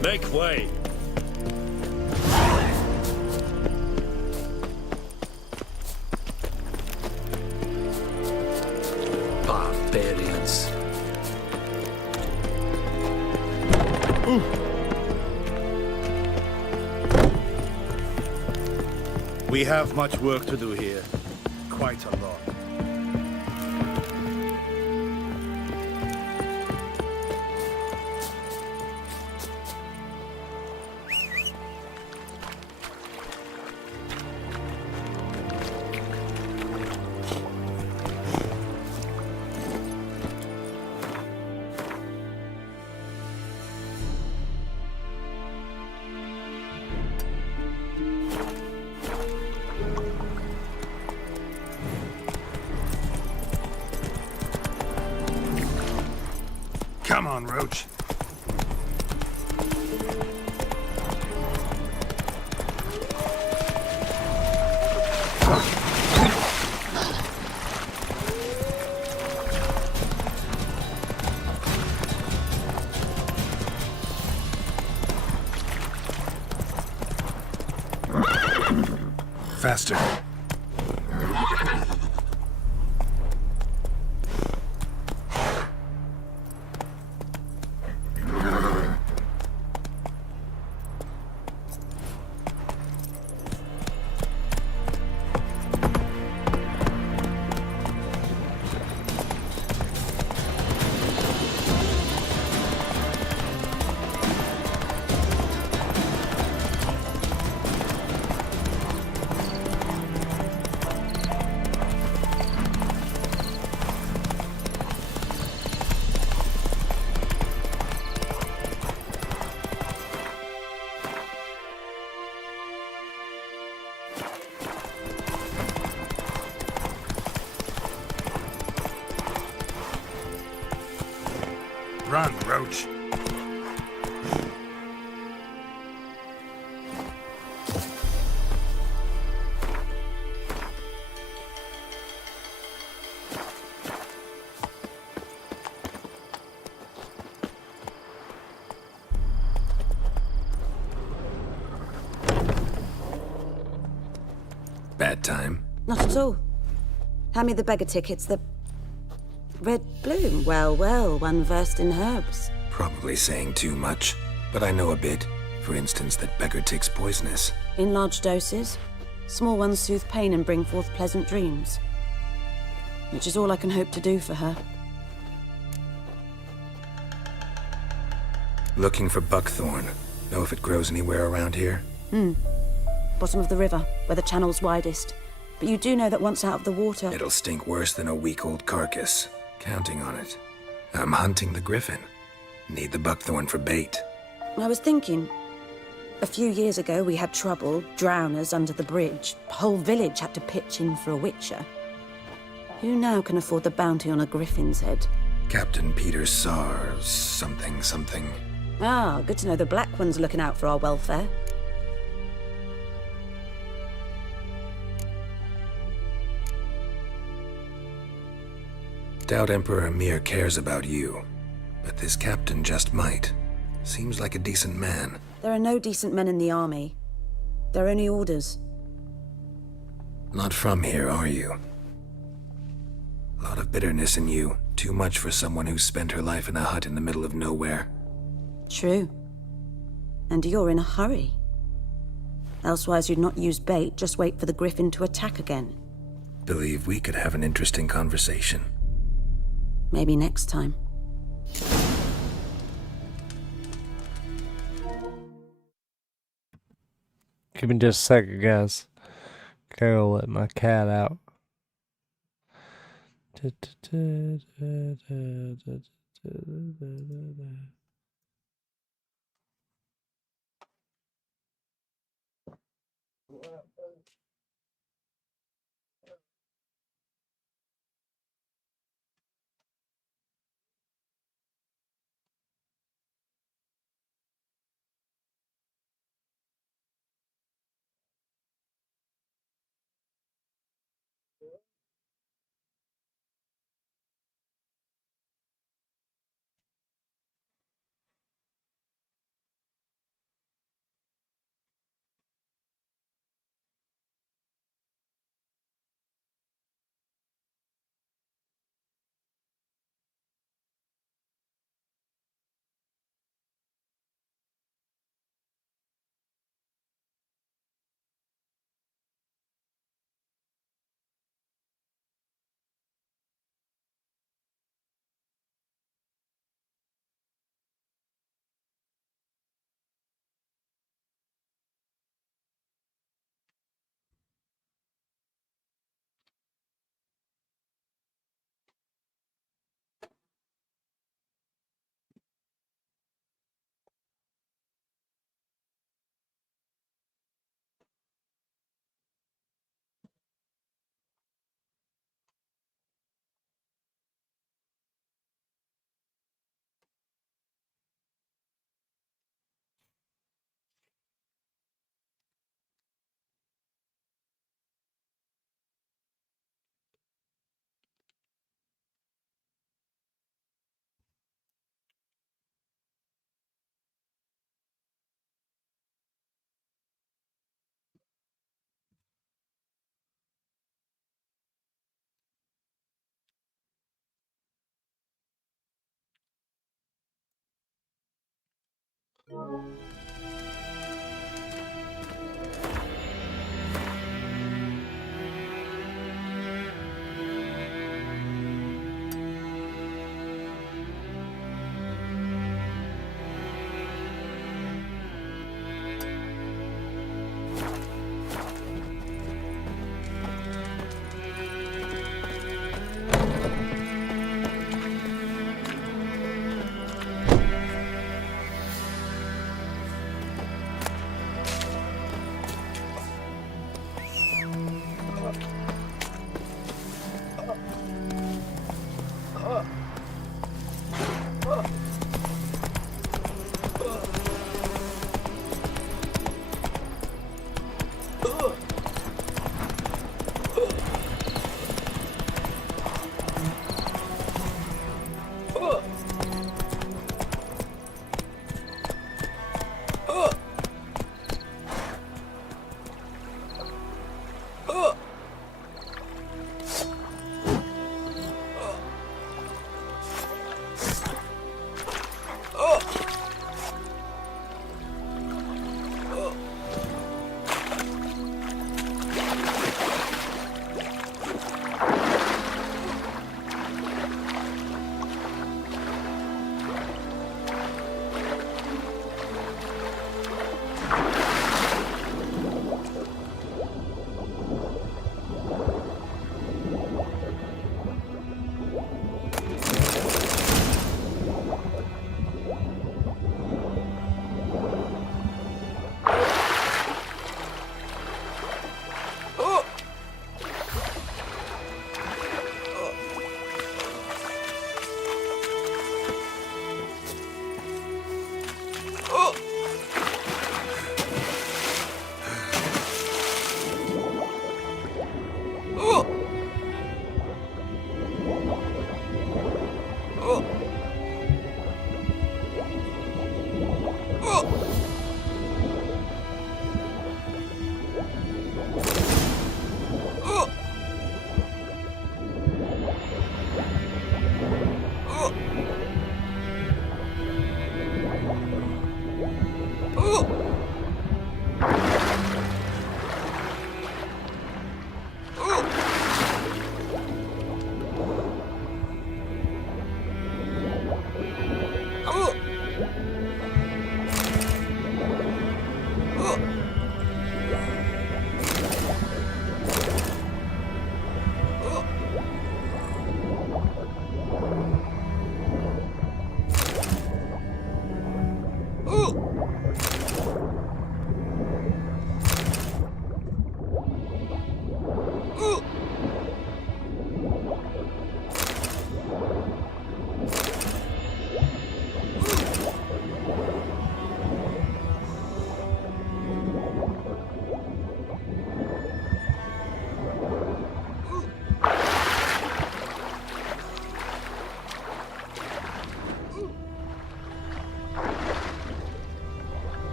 Make way! Barbarians. We have much work to do here. Quite a lot. Come on, Roach. Faster. Run, Roach. Bad time? Not at all. Hand me the beggar tickets, the red bloom. Well, well, one versed in herbs. Probably saying too much, but I know a bit. For instance, that beggar tick's poisonous. In large doses. Small ones soothe pain and bring forth pleasant dreams. Which is all I can hope to do for her. Looking for buckthorn. Know if it grows anywhere around here? Bottom of the river, where the channel's widest. But you do know that once out of the water... It'll stink worse than a week-old carcass. Counting on it. I'm hunting the griffin. Need the buckthorn for bait. I was thinking... A few years ago, we had trouble, drowners under the bridge. The whole village had to pitch in for a witcher. Who now can afford the bounty on a griffin's head? Captain Peter Sars, something. Ah, good to know the Black One's looking out for our welfare. Doubt Emperor Emir cares about you, but this captain just might. Seems like a decent man. There are no decent men in the army. There are only orders. Not from here, are you? A lot of bitterness in you. Too much for someone who spent her life in a hut in the middle of nowhere. True. And you're in a hurry. Elsewise you'd not use bait, just wait for the griffin to attack again. Believe we could have an interesting conversation. Maybe next time. Give me just a second, guys. Go let my cat out.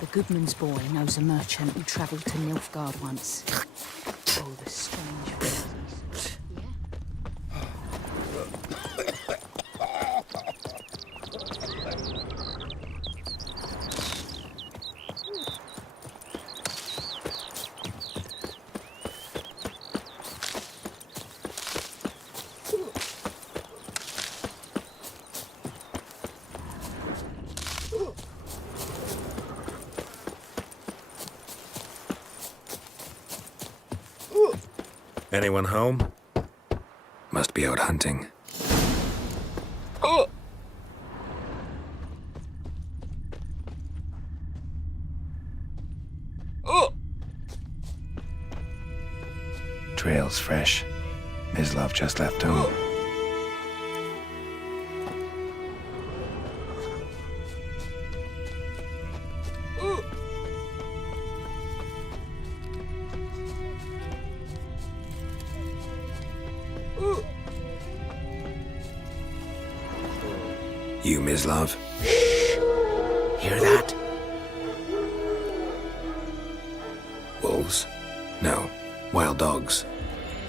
The Goodman's boy knows a merchant who travelled to Nilfgaard once. Oh, the strange faces. Anyone home? Must be out hunting. Trail's fresh. Mislav just left home. You, Mislav? Hear that? Wolves? No. Wild dogs.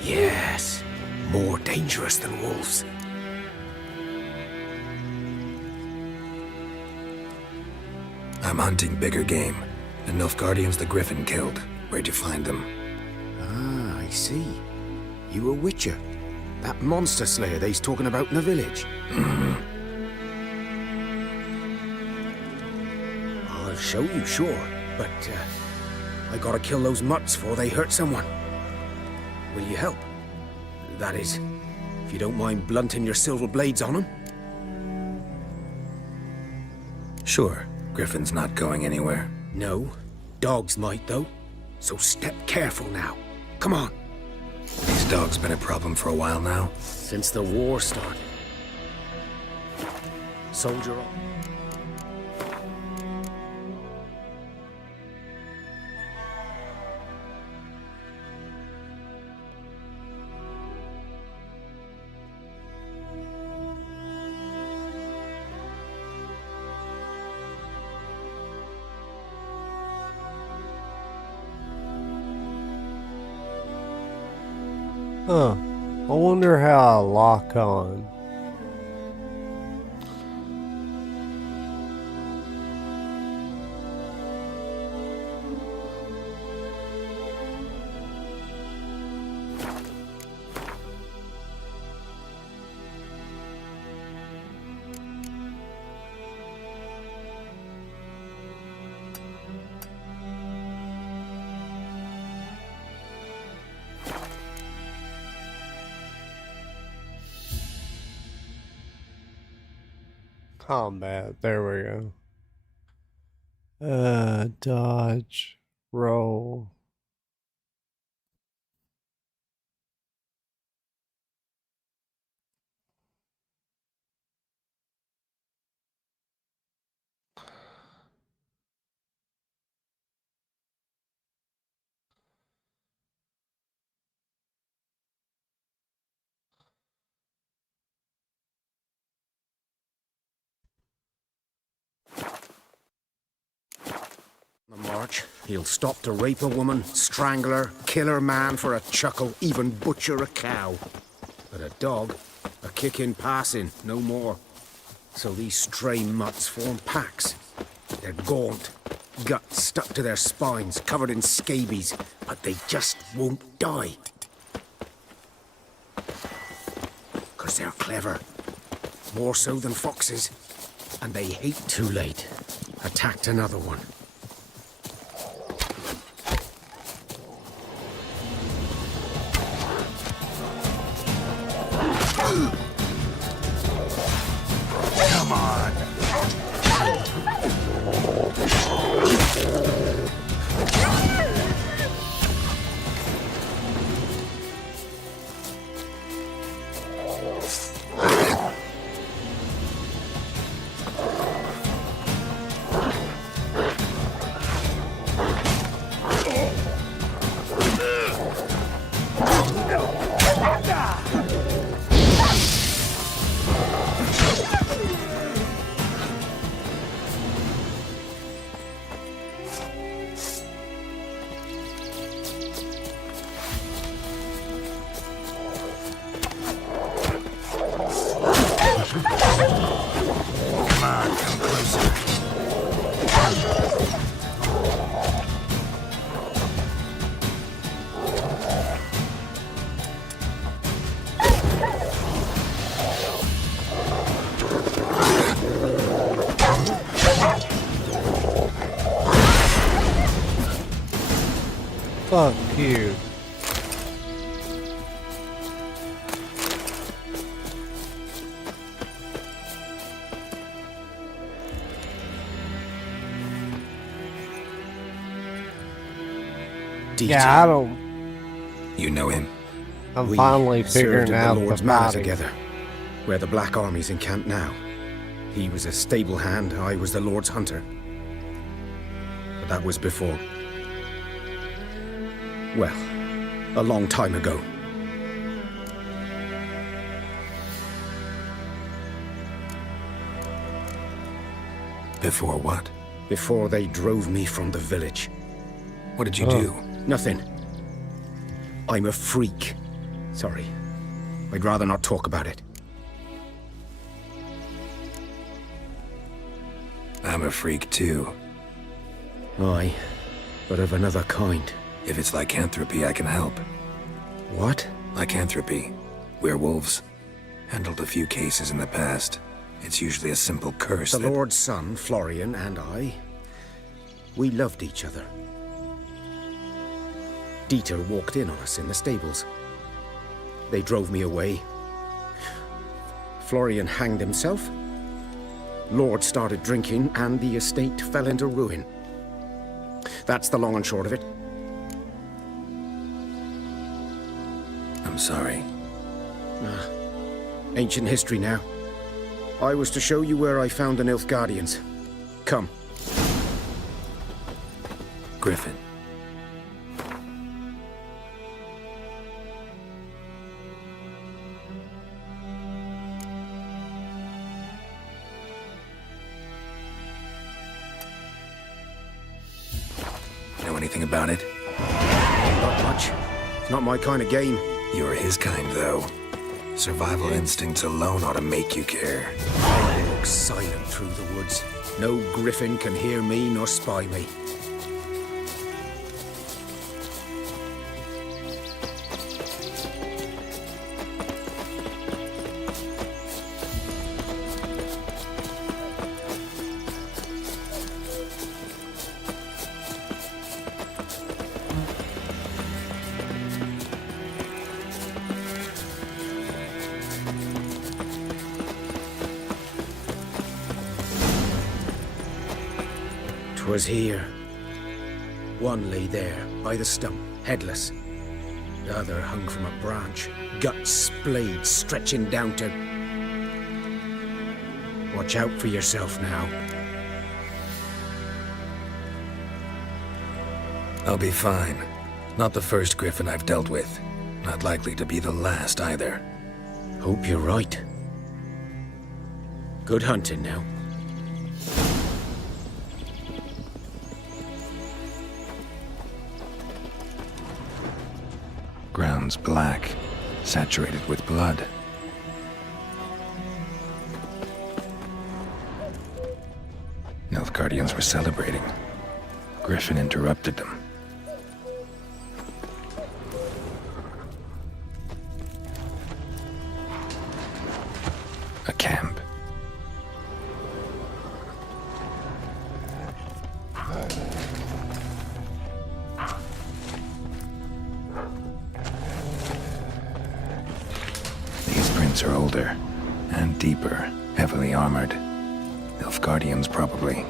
Yes. More dangerous than wolves. I'm hunting bigger game. The Nilfgaardians the Griffin killed. Where'd you find them? Ah, I see. You a witcher. That monster slayer they's talking about in the village. I'll show you, sure. But, I gotta kill those mutts before they hurt someone. Will you help? That is, if you don't mind blunting your silver blades on them. Sure. Griffin's not going anywhere. No. Dogs might, though. So step careful now. Come on. These dogs been a problem for a while now? Since the war started. Soldier on. Huh. I wonder how I lock on. Combat. There we go. Dodge. Roll. On the march, he'll stop to rape a woman, strangle her, kill her man for a chuckle, even butcher a cow. But a dog, a kick in passing, no more. So these stray mutts form packs. They're gaunt, guts stuck to their spines, covered in scabies, but they just won't die. 'Cause they're clever. More so than foxes. And they hate too late. Attacked another one. Come on. Fuck you. Yeah, I don't. You know him? I'm We finally served figuring in out the Lord's the Manor body. together, where the Black Army's encamped now. He was a stable hand, I was the Lord's hunter. But that was before. Well, a long time ago. Before what? Before they drove me from the village. What did you do? Nothing. I'm a freak. Sorry. I'd rather not talk about it. I'm a freak too. Aye, but of another kind. If it's lycanthropy, I can help. What? Lycanthropy. Werewolves. Handled a few cases in the past. It's usually a simple curse The that... Lord's son, Florian, and I, we loved each other. Dieter walked in on us in the stables. They drove me away. Florian hanged himself. Lord started drinking, and the estate fell into ruin. That's the long and short of it. I'm sorry. Ancient history now. I was to show you where I found the Nilfgaardians. Come. Griffin. Know anything about it? Not much. It's not my kind of game. You're his kind, though. Survival instincts alone ought to make you care. I walk silent through the woods. No griffin can hear me nor spy me. 'Twas here. One lay there, by the stump, headless. The other hung from a branch, guts splayed, stretching down to... Watch out for yourself now. I'll be fine. Not the first griffin I've dealt with. Not likely to be the last either. Hope you're right. Good hunting now. Ground's black, saturated with blood. Nilfgaardians were celebrating. Griffin interrupted them. A camp. These prints are older and deeper, heavily armored. Nilfgaardians, probably.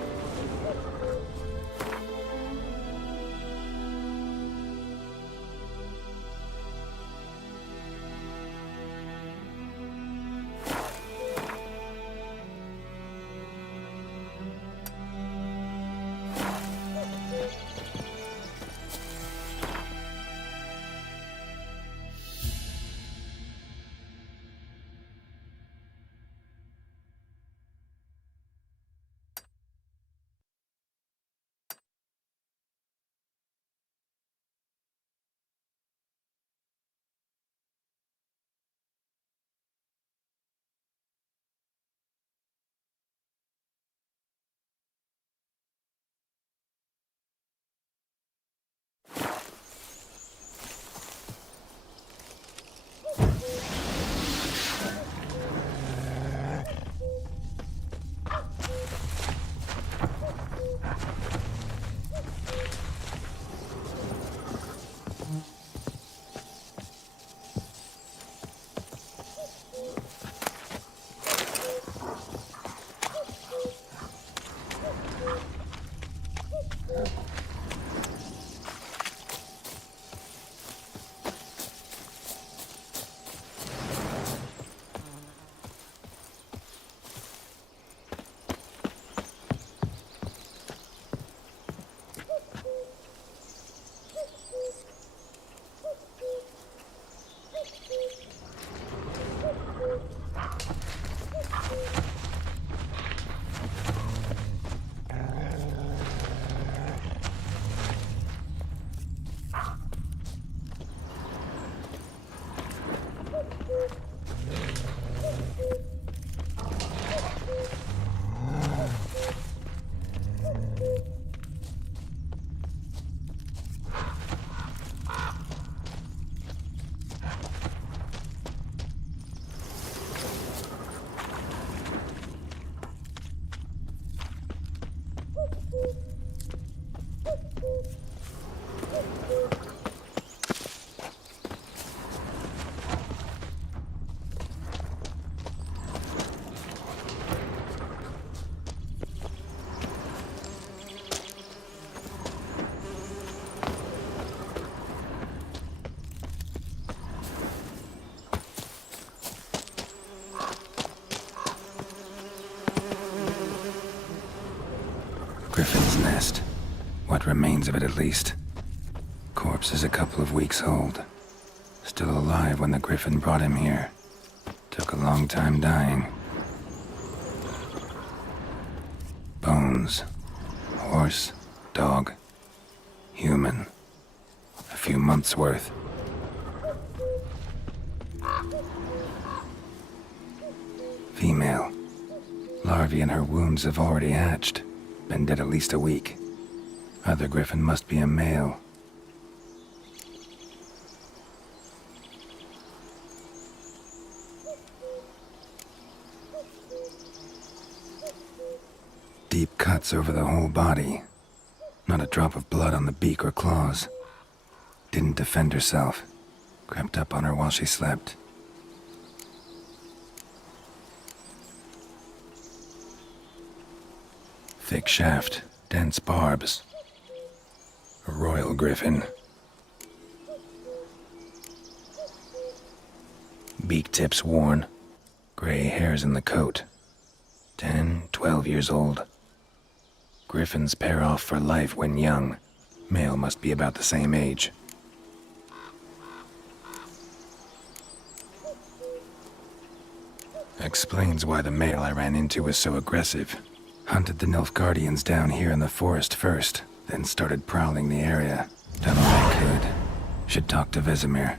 Griffin's nest. What remains of it, at least. Corpse is a couple of weeks old. Still alive when the Griffin brought him here. Took a long time dying. Bones. Horse, dog, human. A few months' worth. Female. Larvae in her wounds have already hatched. Been dead at least a week. Other Griffin must be a male. Deep cuts over the whole body. Not a drop of blood on the beak or claws. Didn't defend herself. Crept up on her while she slept. Thick shaft, dense barbs. A royal griffin. Beak tips worn. Gray hairs in the coat. 10, 12 years old. Griffins pair off for life when young. Male must be about the same age. Explains why the male I ran into was so aggressive. Hunted the Nilfgaardians down here in the forest first, then started prowling the area. Done all I could. Should talk to Vesemir.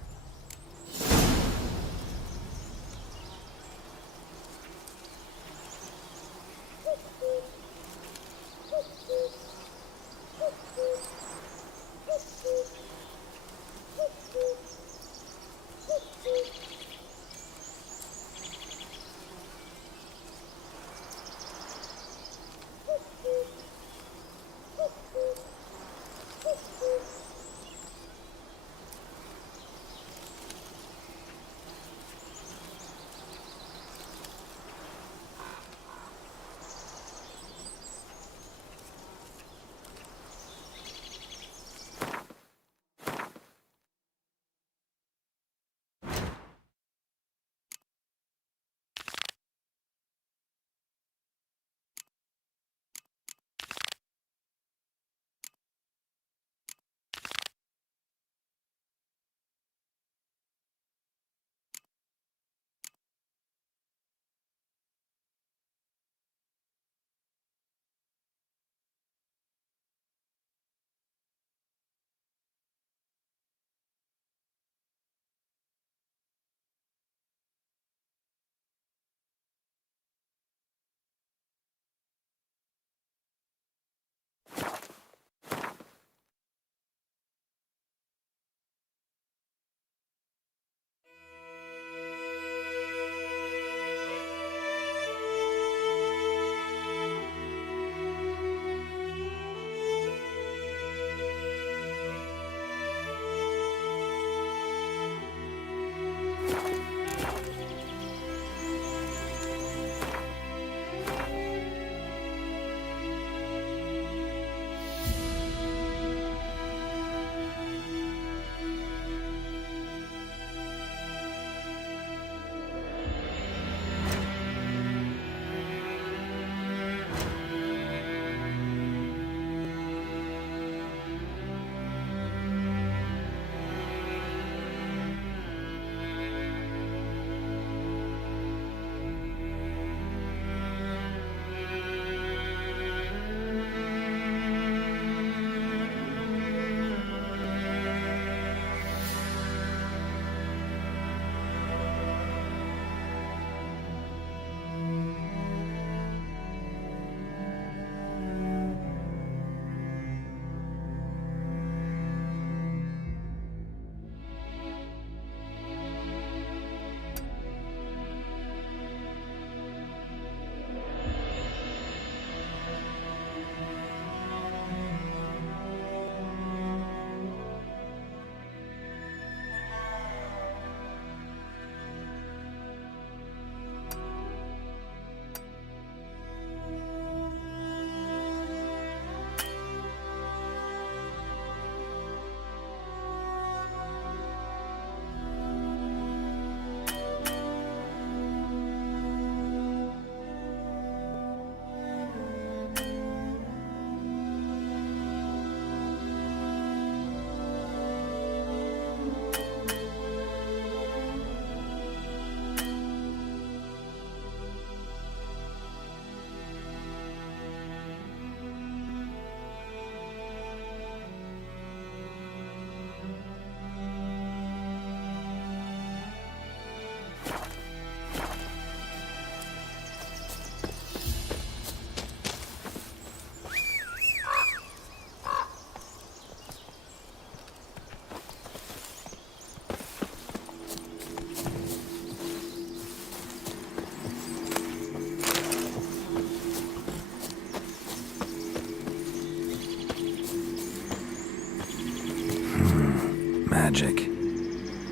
Magic.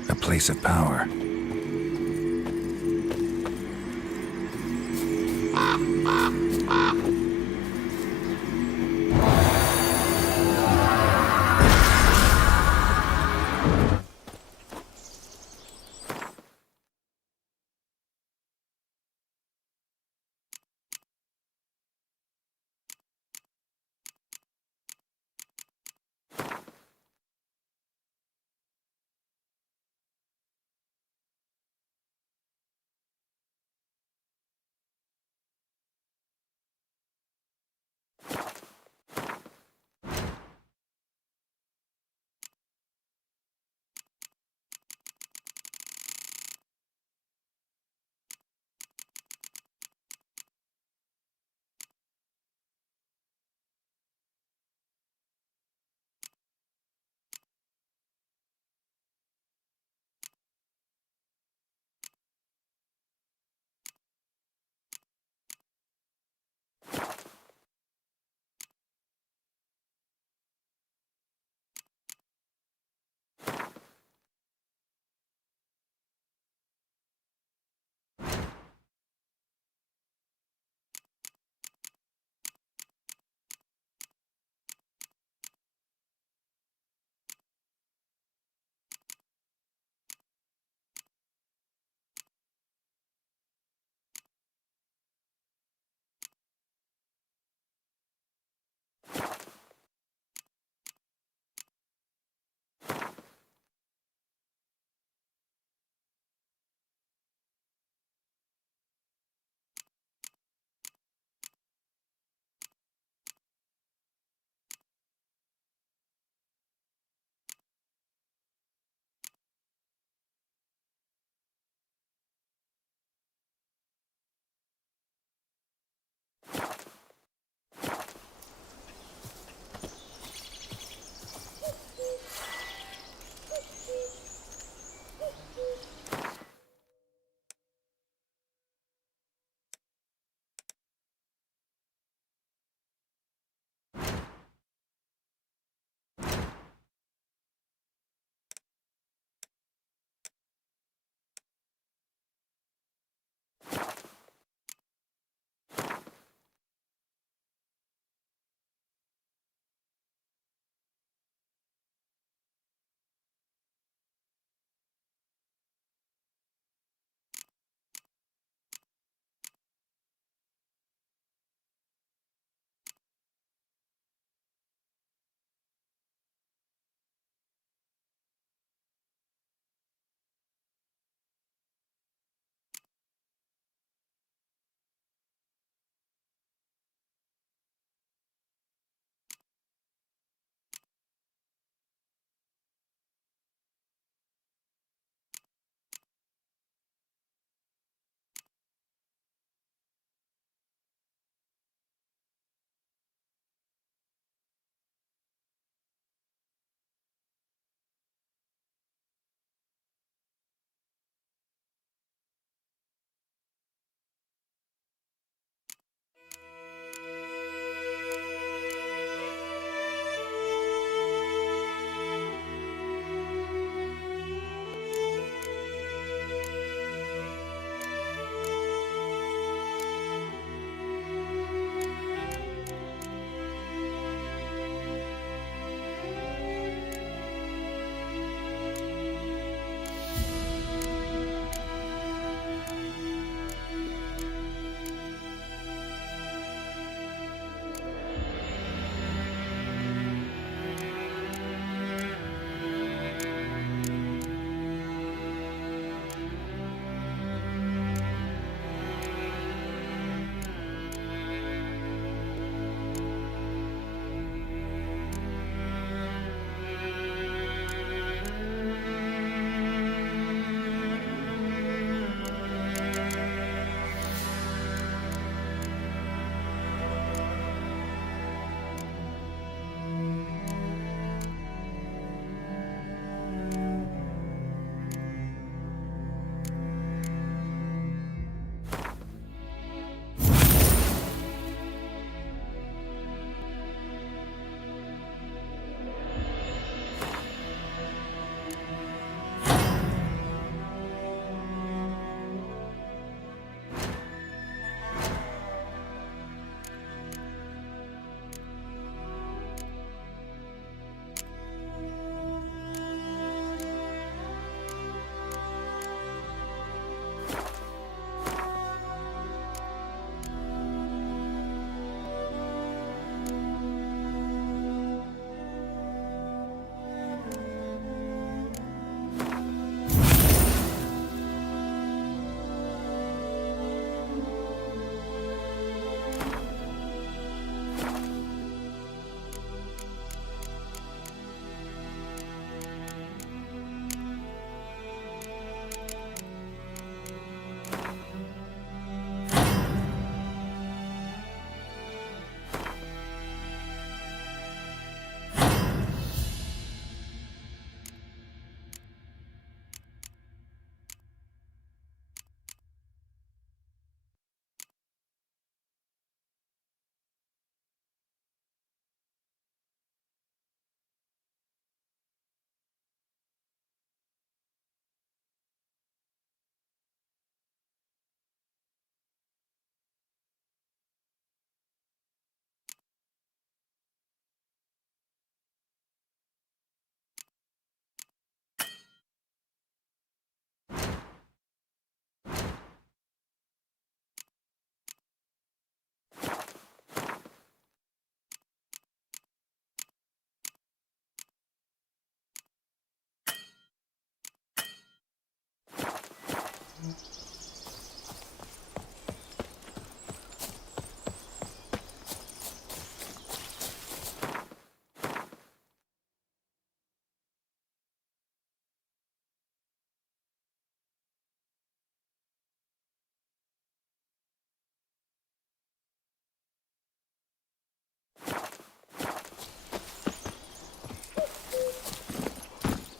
A place of power.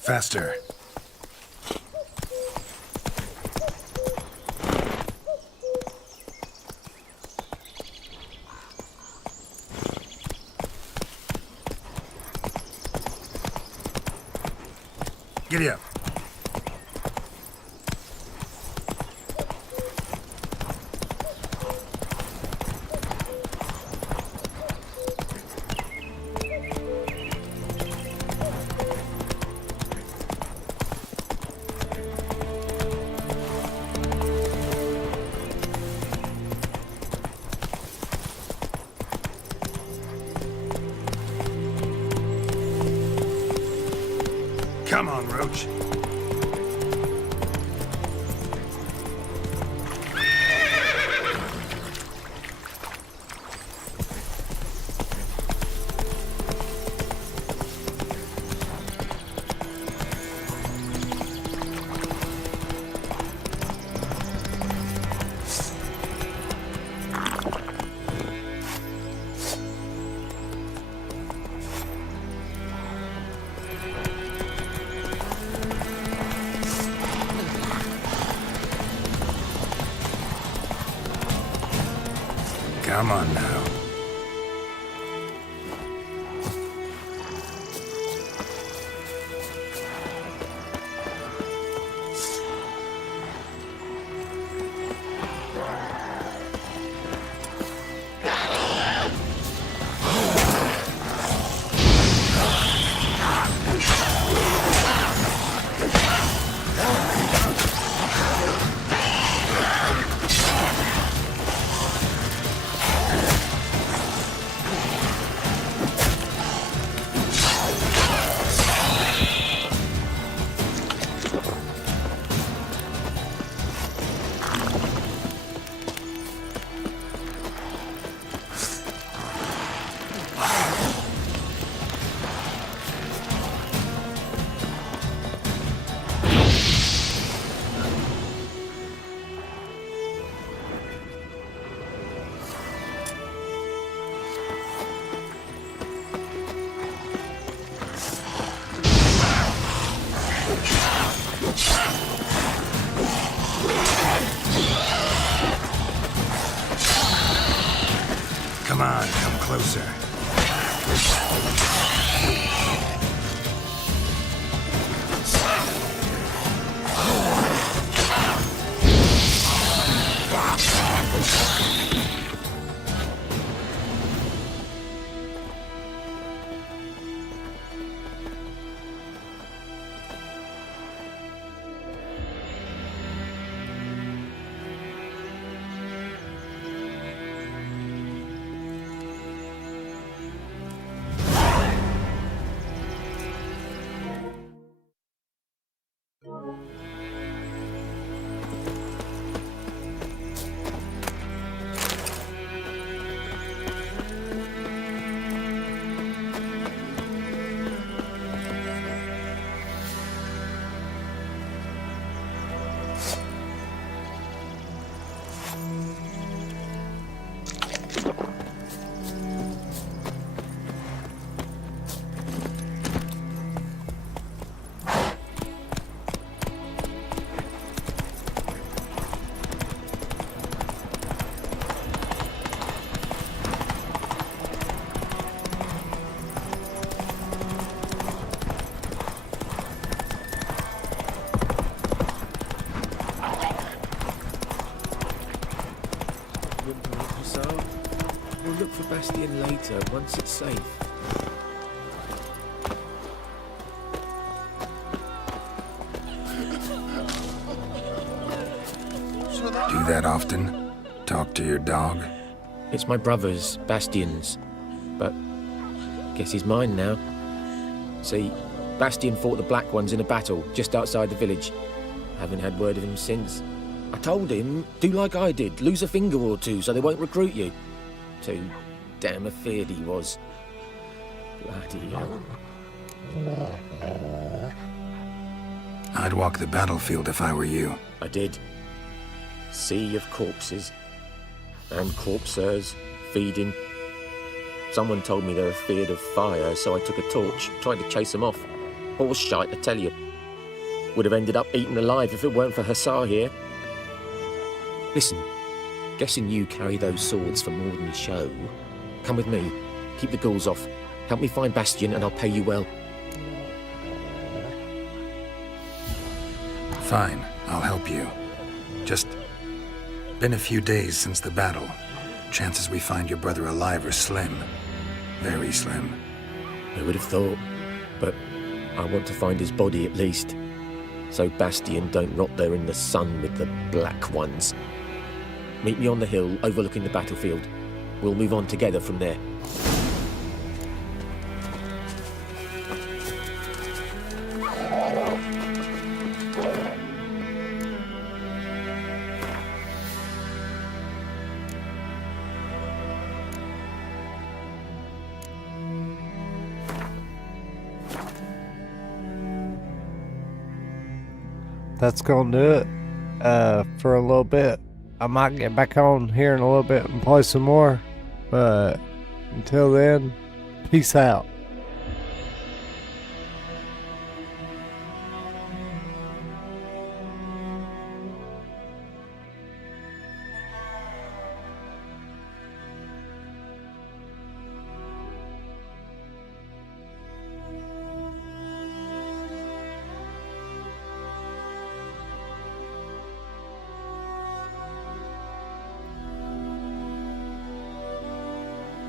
Faster. Giddy up. Come on, Roach. Come on now. Come on, come closer. So, we'll look for Bastion later, once it's safe. Do that often? Talk to your dog? It's my brother's, Bastion's. But guess he's mine now. See, Bastion fought the Black Ones in a battle just outside the village. Haven't had word of him since. I told him, do like I did, lose a finger or two so they won't recruit you. Too damn afeard he was. Bloody hell. I'd walk the battlefield if I were you. I did. Sea of corpses. And corpsers, feeding. Someone told me they're afeard of fire, so I took a torch, tried to chase them off. Horse shite, I tell you. Would have ended up eaten alive if it weren't for Hussar here. Listen, guessing you carry those swords for more than show. Come with me. Keep the ghouls off. Help me find Bastion and I'll pay you well. Fine, I'll help you. Just been a few days since the battle. Chances we find your brother alive are slim. Very slim. I would have thought, but I want to find his body at least. So Bastion don't rot there in the sun with the Black Ones. Meet me on the hill overlooking the battlefield. We'll move on together from there. That's gonna do it for a little bit. I might get back on here in a little bit and play some more, but until then, peace out.